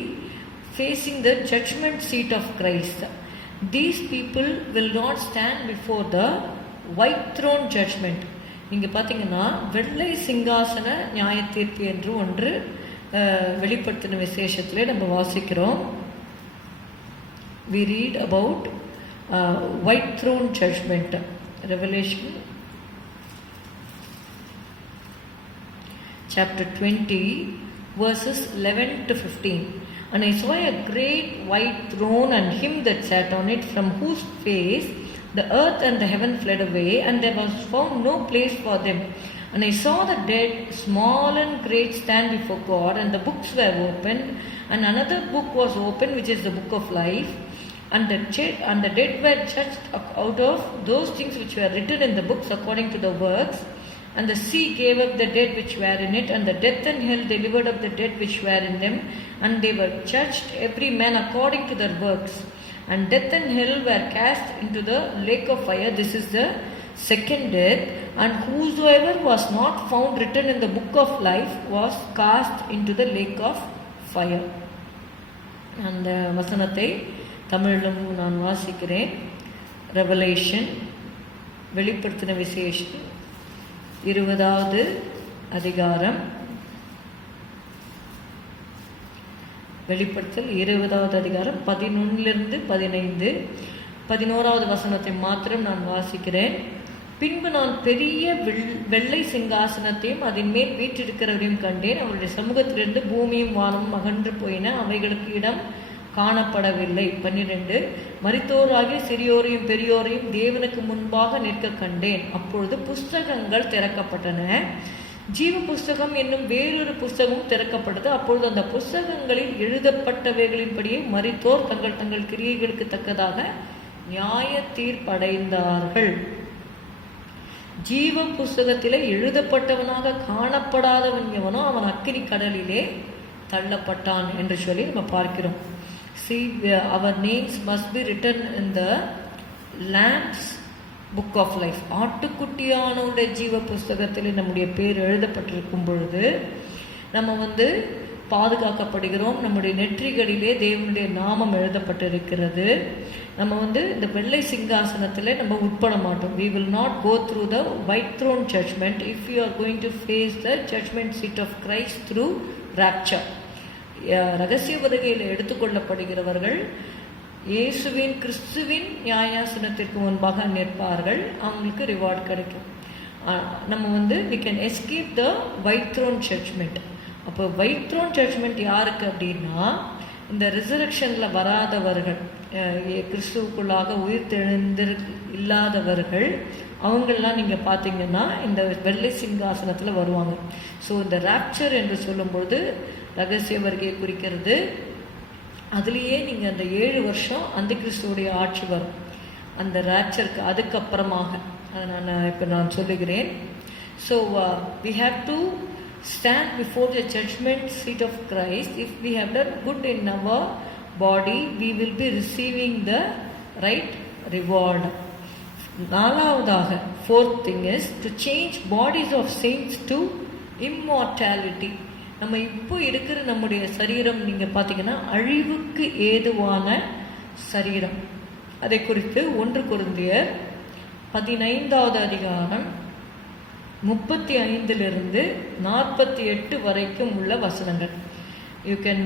facing the judgment seat of Christ. These people will not stand before the white throne judgment. நீங்க பாத்தீங்கன்னா வெள்ளை சிங்காசன நியாய தீர்ப்பு என்று ஒன்று வெளிப்படுத்தின விசேஷத்திலே நம்ம வாசிக்கிறோம். We read about white throne judgment. Revelation chapter 20 verses 11 to 15. And I saw a great white throne and him that sat on it, from whose face the earth and the heaven fled away, and there was found no place for them. And I saw the dead, small and great, stand before God, and the books were opened, and another book was opened, which is the book of life. And the dead were judged out of those things which were written in the books according to the works. And the sea gave up the dead which were in it, and the death and hell delivered up the dead which were in them, and they were judged every man according to their works. And death and hell were cast into the lake of fire. This is the second death. And whosoever was not found written in the book of life was cast into the lake of fire. அந்த வசனத்தை தமிழிலும் நான் வாசிக்கிறேன். Revelation, வெளிப்படுத்தின விசேஷம் 20வது அதிகாரம், வெளிப்படுத்தல் 20வது அதிகாரம் 11 15, 11வது வசனத்தை மாத்திரம் நான் வாசிக்கிறேன். பின்பு நான் பெரிய வெள்ளை சிங்காசனத்தையும் அதன் மேல் வீற்றிருக்கிறவரையும் கண்டேன். அவருடைய சமூகத்திலிருந்து பூமியும் வானமும் அகன்று போயின, அவைகளுக்கு இடம் காணப்படவில்லை. 12, மரித்தோராகிய சிறியோரையும் பெரியோரையும் தேவனுக்கு முன்பாக நிற்க கண்டேன். அப்பொழுது புஸ்தகங்கள் திறக்கப்பட்டன. ஜீவ புஸ்தகம் என்னும் வேறொரு புஸ்தகமும் திறக்கப்பட்டது. அப்பொழுது அந்த புஸ்தகங்களில் எழுதப்பட்டவைகளின்படியே மரித்தோர் தங்கள் தங்கள் கிரியைகளுக்கு தக்கதாக நியாய தீர்ப்படைந்தார்கள். ஜீவ புஸ்தகத்திலே எழுதப்பட்டவனாக காணப்படாதவன் எவனோ அவன் அக்கினி கடலிலே தள்ளப்பட்டான் என்று சொல்லி நம்ம பார்க்கிறோம். See, our names must be written in the Lamb's book of life. ஆட்டுக்குட்டியானோடைய ஜீவ புஸ்தகத்திலே நம்முடைய பேர் எழுதப்பட்டிருக்கும் பொழுது நம்ம பாதுகாக்கப்படுகிறோம். நம்முடைய நெற்றிகளிலே தேவனுடைய நாமம் எழுதப்பட்டிருக்கிறது. நம்ம இந்த வெள்ளை சிங்காசனத்திலே நம்ம உட்பட மாட்டோம். We will not go through the white throne judgment if you are going to face the judgment seat of Christ through rapture. ரகசிய வருகையில் எடுத்துக்கொள்ளப்படுகிறவர்கள் இயேசுவின் கிறிஸ்துவின் நியாயாசனத்திற்கு முன்பாக நிற்பார்கள். அவங்களுக்கு ரிவார்டு கிடைக்கும். நம்ம we can escape the white throne judgment. அப்போ white throne judgment யாருக்கு அப்படின்னா, இந்த ரிசரக்ஷனில் வராதவர்கள், கிறிஸ்துவுக்குள்ளாக உயிர் தெழுந்து இல்லாதவர்கள், அவங்களெலாம் நீங்கள் பார்த்தீங்கன்னா இந்த வெள்ளை சிங்காசனத்தில் வருவாங்க. ஸோ இந்த ராப்சர் என்று சொல்லும்பொழுது ரகசிய வருகையை குறிக்கிறது. அதுலேயே நீங்கள் அந்த 7 வருஷம் அந்த கிறிஸ்துவோடைய ஆட்சி வரும் அந்த ராப்சருக்கு அதுக்கப்புறமாக. அதை நான் சொல்லுகிறேன். So we have to stand before the judgment seat of Christ. If we have done good in our body, we will be receiving the right reward. நாலாவதாக, fourth thing is to change bodies of saints to immortality. நம்ம இப்போ இருக்கிற நம்முடைய சரீரம் நீங்கள் பார்த்தீங்கன்னா அழிவுக்கு ஏதுவான சரீரம். அதை குறித்து 1 கொரிந்தியர் 15வது அதிகாரம் 35 48 வரைக்கும் உள்ள வசனங்கள். You can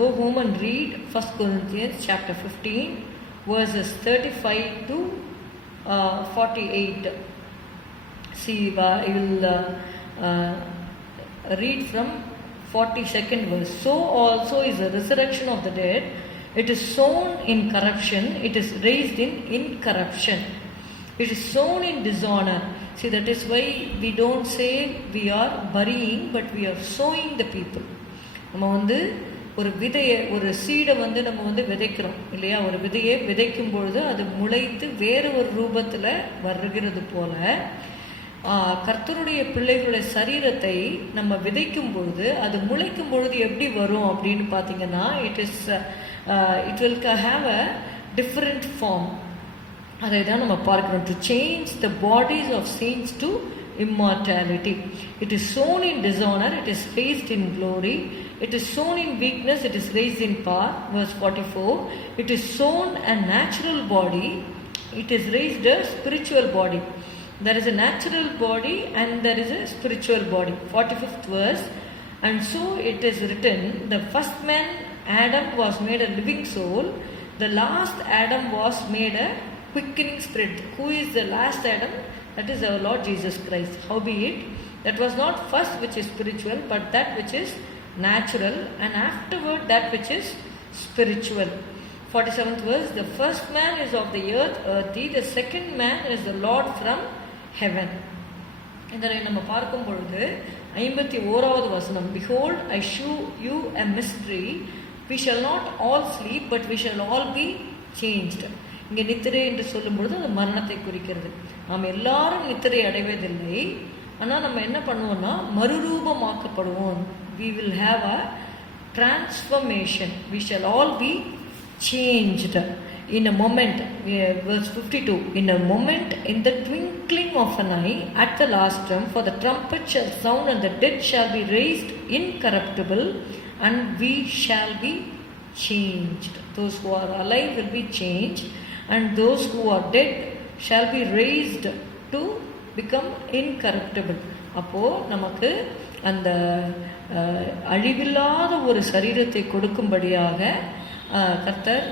go home and read 1 Corinthians chapter 15 verses 35 to 48. See, I will read from 42nd verse. So also is the resurrection of the dead. It is sown in corruption, it is raised in incorruption. It is sown in dishonor. See, that is why we don't say we are burying, but we are sowing the people. நம்ம ஒரு விதையை, ஒரு சீடை நம்ம விதைக்கிறோம் இல்லையா? ஒரு விதையை விதைக்கும் பொழுது அது முளைத்து வேறு ஒரு ரூபத்தில் வருகிறது போல கர்த்தருடைய பிள்ளைகளுடைய சரீரத்தை நம்ம விதைக்கும் பொழுது அது முளைக்கும் பொழுது எப்படி வரும் அப்படின்னு பார்த்தீங்கன்னா, it will have a different form. அதை தான் நம்ம பார்க்கிறோம். To change the bodies of saints to immortality. It is sown in dishonor, it is raised in glory. It is sown in weakness, it is raised in power. Verse 44. It is sown a natural body, it is raised a spiritual body. There is a natural body and there is a spiritual body. 45th verse. And so it is written, the first man Adam was made a living soul, the last Adam was made a quickening spirit. Who is the last Adam? That is our Lord Jesus Christ. Howbeit, that was not first which is spiritual, but that which is natural, and afterward that which is spiritual. 47th verse. The first man is of the earth, earthy. The second man is the Lord from heaven. இதனை நம்ம பார்க்கும் பொழுது 51வது வசனம். Behold, I show you a mystery. We shall not all sleep, but we shall all be changed. இங்கே நித்திரை என்று சொல்லும் பொழுது அது மரணத்தை குறிக்கிறது. நாம் எல்லாரும் நித்திரை அடைவதில்லை, ஆனால் நம்ம என்ன பண்ணுவோம்னா மறுரூபமாக்கப்படுவோம். We will have a transformation. We shall all be changed in a moment. Verse 52. In a moment, in the twinkling of an eye, at the last trump, for the trumpet shall sound, and the dead shall be raised incorruptible, and we shall be changed. Those who are alive will be changed, and those who are dead shall be raised to become incorruptible. அப்போ நமக்கு அந்த அழிவில்லாத ஒரு சரீரத்தை கொடுக்கும்படியாக கர்த்தர்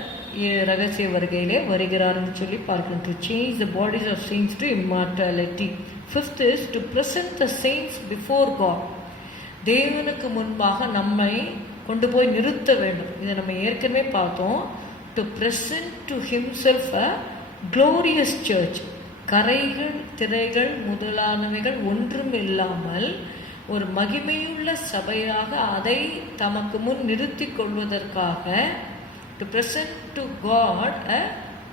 ரகசிய வருகையிலே வருகிறார்னு சொல்லி பார்க்கணும். To change the bodies of saints to immortality. 5th is to present the saints before God. தேவனுக்கு முன்பாக நம்மை கொண்டு போய் நிறுத்த வேண்டும். இதை நம்ம ஏற்கனவே பார்த்தோம். To present to himself a glorious church. கரைகள் திரைகள் முதலானவைகள் ஒன்றும் இல்லாமல் ஒரு மகிமையுள்ள சபையாக அதை தமக்கு முன் நிறுத்தி கொள்வதற்காக to present to God a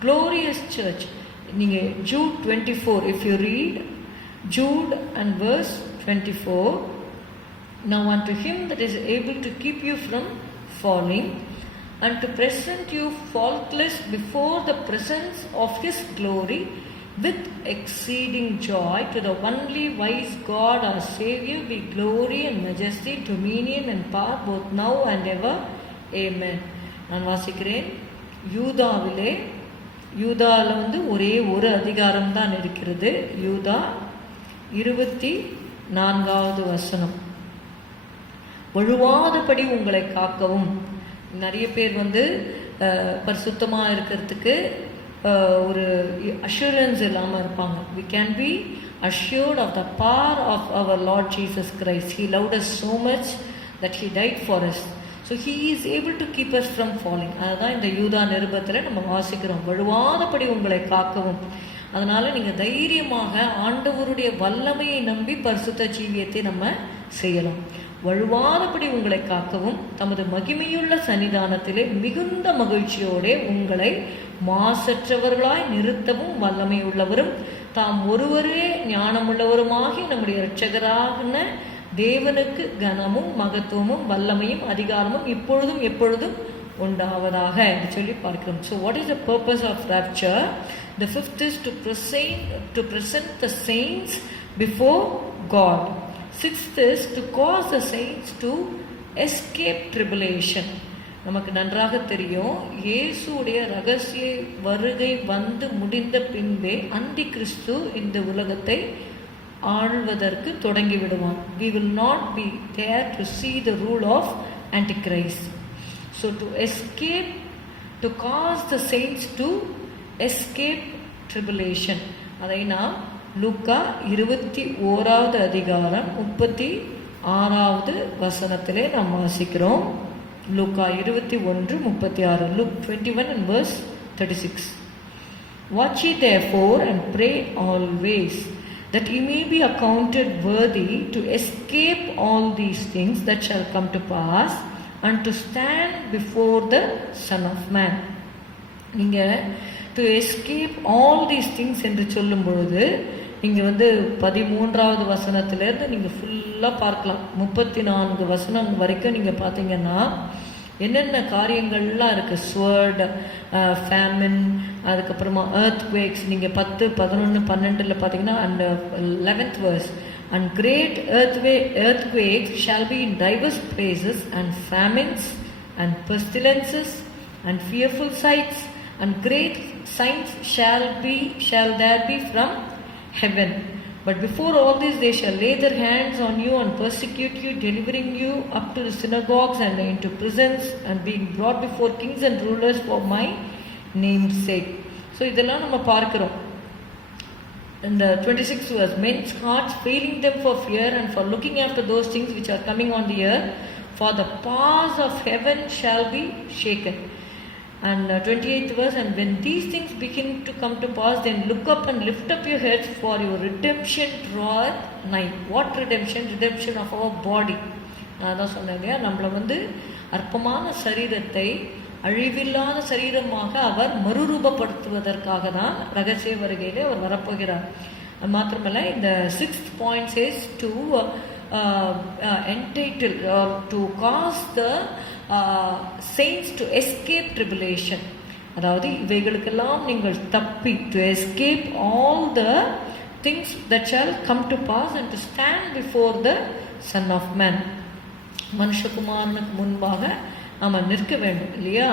glorious church. நீங்கள் Jude 24, if you read Jude and verse 24, now unto him that is able to keep you from falling and to present you faultless before the presence of his glory with exceeding joy, to the only wise God our Savior be glory and majesty, dominion and power both now and ever. Amen. நான் வாசிக்கிறேன். யூதாவில் ஒரே ஒரு அதிகாரம் தான் இருக்கிறது. யூதா 24வது வசனம். வழுவாதபடி உங்களை காக்கவும். நிறைய பேர் பரிசுத்தமாக இருக்கிறதுக்கு ஒரு அஷூரன்ஸ் இல்லாமல் இருப்பாங்க. we can be assured of the power of our Lord Jesus Christ. He loved us so much that he died for us. So he is able to keep us from falling. அதுதான் இந்த யூதா நிருபத்தில் நம்ம வாசிக்கிறோம். வழுவாதபடி உங்களை காக்கவும். அதனால நீங்கள் தைரியமாக ஆண்டவருடைய வல்லமையை நம்பி பரிசுத்த ஜீவியத்தை நம்ம செய்யலாம். வழுவாதபடி உங்களை காக்கவும் தமது மகிமையுள்ள சன்னிதானத்திலே மிகுந்த மகிழ்ச்சியோட உங்களை மாசற்றவர்களாய் நிறுத்தவும் வல்லமை உள்ளவரும் தாம் ஒருவரே ஞானமுள்ளவருமாகி நம்முடைய இரட்சகரான தேவனுக்கு கனமும் மகத்துவமும் வல்லமையும் அதிகாரமும் இப்பொழுதும் எப்பொழுதும் உண்டாவதாக என்று சொல்லி பார்க்கிறோம். So what is the purpose of rapture? The 5th is to present the saints before God. 6th is to cause the saints to escape tribulation. நமக்கு நன்றாக தெரியும், இயேசுடைய ரகசிய வருகை முடிந்த பின்பே அந்தி கிறிஸ்து இந்த உலகத்தை ஆள்வதற்கு தொடங்கி விடுவான். We will not be there to see the rule of Antichrist. So to escape, to cause the saints to escape tribulation. அதை நாம் லூக்கா 21வது அதிகாரம் 36வது வசனத்திலே நாம் வாசிக்கிறோம். லூக்கா 21:36. Luke 21 and verse 36. Watch ye therefore and pray always, that ye may be accounted worthy to escape all these things that shall come to pass, and to stand before the Son of Man. நீங்கள் to escape all these things என்று சொல்லும் பொழுது இங்கே 13வது வசனத்திலேருந்து நீங்கள் ஃபுல்லாக பார்க்கலாம். 34 வசனம் வரைக்கும் நீங்கள் பார்த்தீங்கன்னா என்னென்ன காரியங்கள்லாம் இருக்குது. ஸ்வர்ட், ஃபேமின், அதுக்கப்புறமா எர்த் குவேக்ஸ். நீங்கள் 10, 11, 12 பார்த்தீங்கன்னா and 11th verse, and great earthquakes shall be in diverse places, and famines and pestilences and fearful sights, and great signs shall there be from heaven. But before all this they shall lay their hands on you and persecute you, delivering you up to the synagogues and into prisons, and being brought before kings and rulers for my name's sake. So இதெல்லாம் நம்ம பார்க்கிறோம். In the 26th verse, men's hearts failing them for fear and for looking after those things which are coming on the earth, for the powers of heaven shall be shaken. And 28th verse, and when these things begin to come to pass, then look up and lift up your heads, for your redemption draweth nigh. What redemption? Redemption of our body. நான் அதான் சொன்னேன் இல்லையா, நம்மளை அற்பமான சரீரத்தை அழிவில்லாத சரீரமாக அவர் மறுரூபப்படுத்துவதற்காக தான் ரகசிய வருகையிலே அவர் வரப்போகிறார். மாத்திரமல்ல, இந்த 6th point says to entitle or to cause the saints to escape tribulation. அதாவது இவைகளுக்கெல்லாம் நீங்கள் தப்பி, to escape all the things that shall come to pass and to stand before the Son of Man. மனுஷகுமாரனுக்கு முன்பாக நாம நிற்க வேண்டும் இல்லையா?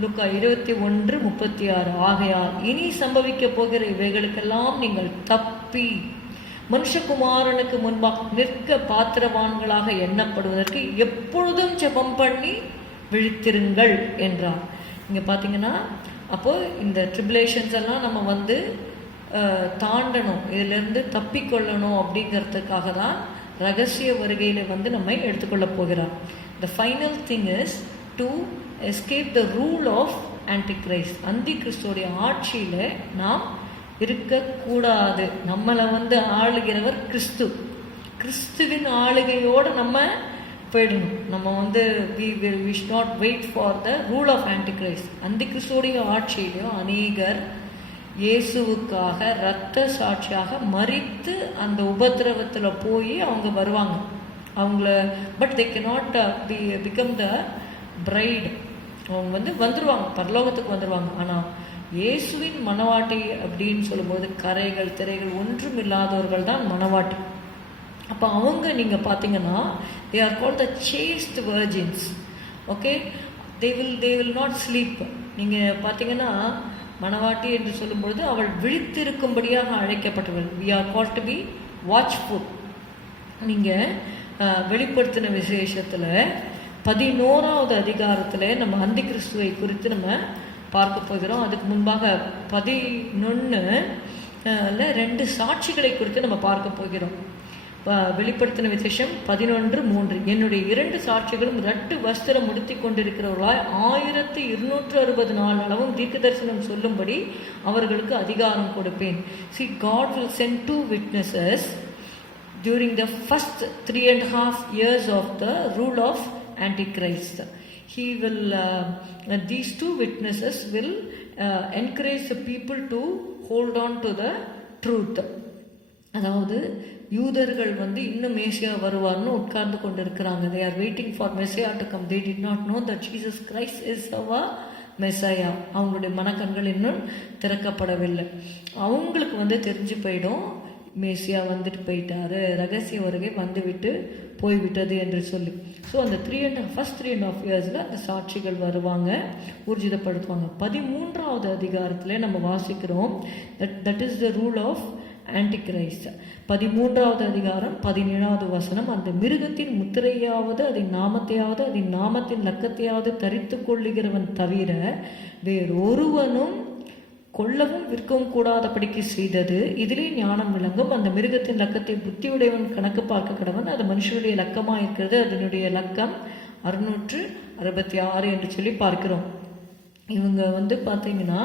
லூக்கா 21:36. ஆகையால் இனி சம்பவிக்க போகிற இவைகளுக்கெல்லாம் நீங்கள் தப்பி மனுஷகுமாரனுக்கு முன்பாக நிற்க பாத்திரவான்களாக எண்ணப்படுவதற்கு எப்பொழுதும் ஜெபம் பண்ணி விழித்திருங்கள் என்றார். இங்க பாத்தீங்கன்னா, அப்போ இந்த ட்ரிபுலேஷன்ஸ் எல்லாம் நம்ம தாண்டணும், இதுல இருந்து தப்பிக்கொள்ளணும் அப்படிங்கிறதுக்காக தான் ரகசிய வருகையில நம்மை எடுத்துக்கொள்ள போகிறார். The final thing is to escape the rule of Antichrist. அந்தி கிறிஸ்துவோடைய ஆட்சியில நாம் இருக்கக்கூடாது. நம்மளை ஆளுகிறவர் கிறிஸ்து. கிறிஸ்துவின் ஆளுகையோடு நம்ம போயிடணும். நம்ம we should not wait for the rule of Antichrist. அந்தி கிறிஸ்துவோடைய ஆட்சியிலையும் அநேகர் இயேசுவுக்காக இரத்த சாட்சியாக மரித்து அந்த உபத்திரவத்தில் போய் அவங்க வருவாங்க. அவங்கள but they cannot become the bride. அவங்க வந்துருவாங்க, பரலோகத்துக்கு வந்துருவாங்க. ஆனால் இயேசுவின் மணவாட்டி அப்படின்னு சொல்லும்போது கரைகள் திரைகள் ஒன்றும் இல்லாதவர்கள் தான் மணவாட்டி. அப்போ அவங்க நீங்கள் பார்த்தீங்கன்னா they are called the chaste virgins. okay, they will not sleep. நீங்கள் பார்த்தீங்கன்னா மணவாட்டி என்று சொல்லும்பொழுது அவள் விழித்திருக்கும்படியாக அழைக்கப்பட்டவள். we are called to be watchful. நீங்கள் வெளிப்படுத்தின விசேஷத்தில் 11வது அதிகாரத்தில் நம்ம அந்தி கிறிஸ்துவை குறித்து நம்ம பார்க்க போகிறோம். அதுக்கு முன்பாக 11ல் 2 சாட்சிகளை குறித்து நம்ம பார்க்க போகிறோம். வெளிப்படுத்தின விசேஷம் 11:3. என்னுடைய 2 சாட்சிகளும் 2 வஸ்திரம் முடித்தி கொண்டிருக்கிறவர்களாய் 1260 நாள் அளவும் தீர்க்க தரிசனம் சொல்லும்படி அவர்களுக்கு அதிகாரம் கொடுப்பேன். See, God will send 2 witnesses during the first 3.5 years of the rule of Antichrist. He will these 2 witnesses will encourage the people to hold on to the truth. அதாவது யூதர்கள் இன்னும் மேசியா வருவார்னு உட்கார்ந்து கொண்டு இருக்கிறாங்க. they are waiting for Messiah to come. they did not know that Jesus Christ is our Messiah. அவங்களுடைய மனக்கண்கள் இன்னும் திறக்கப்படவில்லை. அவங்களுக்கு தெரிஞ்சு போயிடும், மேசியா வந்துட்டு போயிட்டாரு, ரகசிய வருகை வந்துவிட்டு போய்விட்டது என்று சொல்லி. ஸோ அந்த ஃபர்ஸ்ட் 3.5 இயர்ஸில் அந்த சாட்சிகள் வருவாங்க, ஊர்ஜிதப்படுத்துவாங்க. 13வது அதிகாரத்தில் நம்ம வாசிக்கிறோம் that is the rule of antichrist. 13வது அதிகாரம் 17வது வசனம். அந்த மிருகத்தின் முத்திரையாவது அதன் நாமத்தையாவது அதன் நாமத்தின் லக்கத்தையாவது தரித்து கொள்ளுகிறவன் தவிர வேறொருவனும் கொல்லவும் விற்கவும் கூடாதபடிக்கு செய்தது. இதிலே ஞானம் விளங்கும். அந்த மிருகத்தின் லக்கத்தை புத்தியுடையவன் கணக்கு பார்க்க கடவன். அது மனுஷனுடைய லக்கமாக இருக்கிறது. அதனுடைய லக்கம் 666 என்று சொல்லி பார்க்கிறோம். இவங்க பார்த்தீங்கன்னா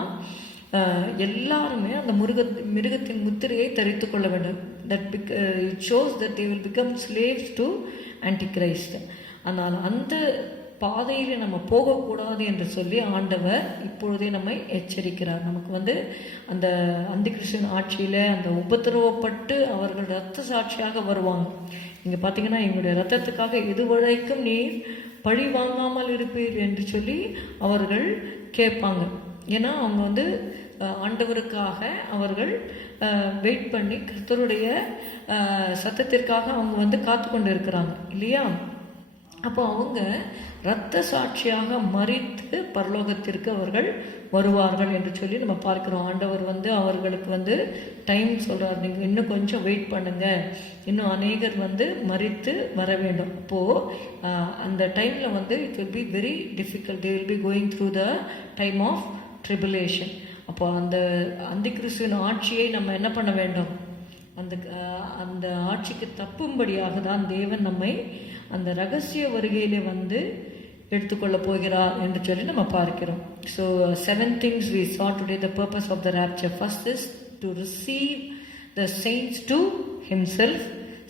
எல்லாருமே அந்த மிருகத்தின் முத்திரையை தரித்து கொள்ள வேண்டும். That it shows that they will become slaves to Antichrist. ஆனால் அந்த பாதையில் நம்ம போகக்கூடாது என்று சொல்லி ஆண்டவர் இப்பொழுதே நம்மை எச்சரிக்கிறார். நமக்கு அந்த அந்தி கிறிஸ்துவின் ஆட்சியில் அந்த உபத்திரவப்பட்டு அவர்கள் இரத்த சாட்சியாக வருவாங்க. இங்கே பார்த்தீங்கன்னா எங்களுடைய இரத்தத்துக்காக எது வரைக்கும் நீர் பழி வாங்காமல் இருப்பீர் என்று சொல்லி அவர்கள் கேட்பாங்க. ஏன்னா அவங்க ஆண்டவருக்காக அவர்கள் வெயிட் பண்ணி கர்த்தருடைய சத்தத்திற்காக அவங்க காத்து கொண்டு இருக்கிறாங்க இல்லையா? அப்போ அவங்க இரத்த சாட்சியாக மரித்து பரலோகத்திற்கு அவர்கள் வருவார்கள் என்று சொல்லி நம்ம பார்க்கிறோம். ஆண்டவர் அவர்களுக்கு டைம் சொல்றார், நீங்கள் இன்னும் கொஞ்சம் வெயிட் பண்ணுங்க, இன்னும் அநேகர் மரித்து வர வேண்டும். அப்போது அந்த டைமில் it will be very difficult. They will be going through the time of tribulation. அப்போ அந்த அந்திகிறிஸ்துவின் ஆட்சியை நம்ம என்ன பண்ண வேண்டும்? அந்த ஆட்சிக்கு தப்பும்படியாக தான் தேவன் நம்மை அந்த ரகசிய வருகையிலே எடுத்துக்கொள்ள போகிறார் என்று சொல்லி நம்ம பார்க்கிறோம். So 7 things we saw today, the purpose of the rapture. First is to receive the saints to himself.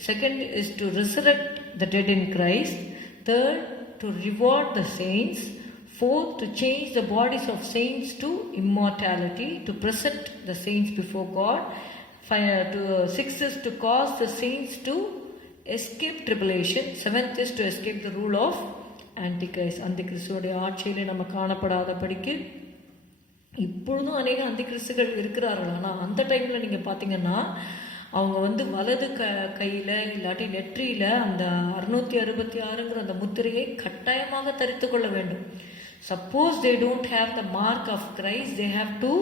Second is to resurrect the dead in Christ. Third, to reward the saints. Fourth, to change the bodies of saints to immortality, to present the saints before God. Sixth is to cause the saints to escape tribulation. Seventh is to escape the rule of Antichrist. அந்திகிறிஸ்துவோடைய ஆட்சியிலே நம்ம காணப்படாதபடிக்கு இப்பொழுதும் அநேக அந்திகிறிஸ்துகள் இருக்கிறார்கள். ஆனால் அந்த டைமில் நீங்கள் பார்த்தீங்கன்னா அவங்க வலது கையில் இல்லாட்டி நெற்றியில் அந்த 666ங்கிற அந்த முத்திரையை கட்டாயமாக தரித்து கொள்ள வேண்டும். Suppose they don't have the mark of Christ, they have to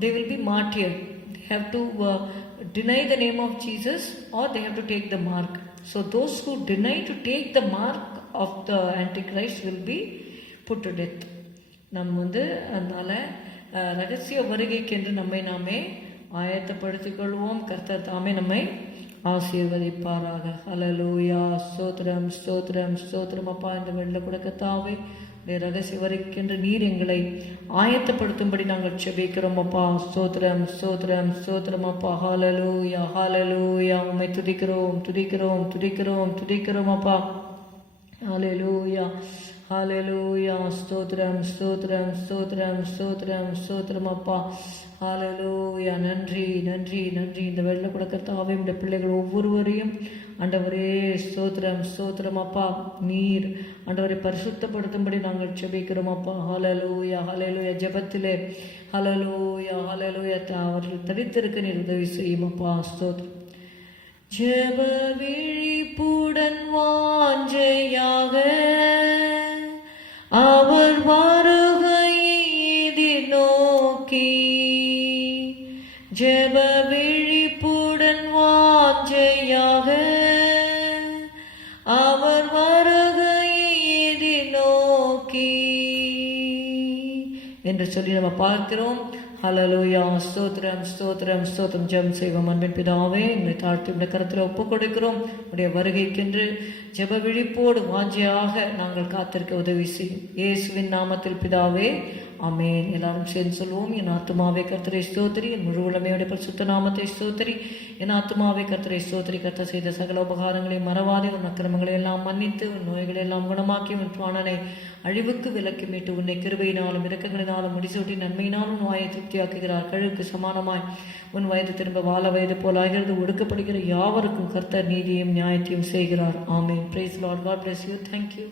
they will be martyred. They have to deny the name of Jesus, or they have to take the mark. So those who deny to take the mark of the Antichrist will be put to death. நம்ம அதனால ரகசிய வருகைக்கென்று நம்மை நாமே ஆயத்தப்படுத்திக் கொள்வோம். கர்த்தர் தாமே நம்மை ஆசீர்வதிப்பாராக. ஹல்லேலூயா. ஸ்தோத்திரம் ஸ்தோத்திரம் ஸ்தோத்திரம். அப்பா, இந்த வெள்ள கொடுக்கத்தாவே ரகசிய வருகைக்கென்று நீர் எங்களை ஆயத்தப்படுத்தும்படி நாங்கள் செபிக்கிறோம் அப்பா. ஸ்தோத்திரம் ஸ்தோத்திரம் ஸ்தோத்திரம் அப்பா. ஹல்லேலூயா ஹல்லேலூயா. உம்மை துதிக்கிறோம் துதிக்கிறோம் துதிக்கிறோம் துதிக்கிறோம் அப்பா. ஹல்லேலூயா ஹல்லேலூயா. ஸ்தோத்திரம் ஸ்தோத்திரம் ஸ்தோத்திரம் ஸ்தோத்திரம் ஸ்தோத்திரம் அப்பா. ஹல்லேலூயா. நன்றி நன்றி நன்றி. இந்த வெள்ள கொடுக்கத்தாவே இந்த பிள்ளைகள் ஒவ்வொருவரையும் ஆண்டவரே ஸ்தோத்திரம் ஸ்தோத்திரம் அப்பா. நீர் ஆண்டவரை பரிசுத்தப்படுத்தும்படி நாங்கள் செபிக்கிறோம் அப்பா. ஹல்லேலூயா ஹல்லேலூயா. ஜெபத்திலே ஹல்லேலூயா ஹல்லேலூயா அவர்கள் தரித்திருக்க நீர் உதவி செய்யும் அப்பா. ஸ்தோத்திரம். ஜெப விழிப்புடன் வாஞ்சையாக அவர் வருகையை எதிர்நோக்கி, ஜெப விழிப்புடன் வாஞ்சையாக அவர் வருகையை எதிர்நோக்கி என்று சொல்லி நம்ம பார்க்கிறோம். ஹல்லேலூயா. ஸ்தோத்திரம் ஸ்தோத்திரம் ஸ்தோத்திரம். ஜெபம் செய்வோம். அன்பின் பிதாவே, எங்களை தாழ்த்தி இந்த கருத்தில் ஒப்புக் கொடுக்கிறோம். உடைய வருகைக்கென்று ஜெப விழிப்போடு வாஞ்சையாக நாங்கள் காத்திருக்க உதவி செய்யும். இயேசுவின் நாமத்தில் பிதாவே, ஆமென். எல்லாரும் சேர்ந்து சொல்வோம். என் ஆத்துமாவே கர்த்தரை ஸ்தோத்திரி, என் முழு உலமையோட பரிசுத்த நாமத்தை ஸ்தோத்திரி. என் ஆத்துமாவே கர்த்தரை ஸ்தோத்திரி. கர்த்தர் செய்த சகல உபகாரங்களை மறவாதே, உன் அக்கிரமங்களை எல்லாம் மன்னித்து, உன் நோய்களை எல்லாம் குணமாக்கி, உன் பிராணனை அழிவுக்கு விலக்கி மீட்டு, உன்னை கிருபையினாலும் இரக்கங்களினாலும் முடிசூட்டி நன்மையினாலும் வாயை திருப்தியாக்குகிறார். கழுவுக்கு சமானமாய் உன் வயது திரும்ப வாழ வயது போல் ஆகிறது. ஒடுக்கப்படுகிற யாவருக்கும் கர்த்தர் நீதியையும் நியாயத்தையும் செய்கிறார். Amen. Praise Lord. God bless you. Thank you.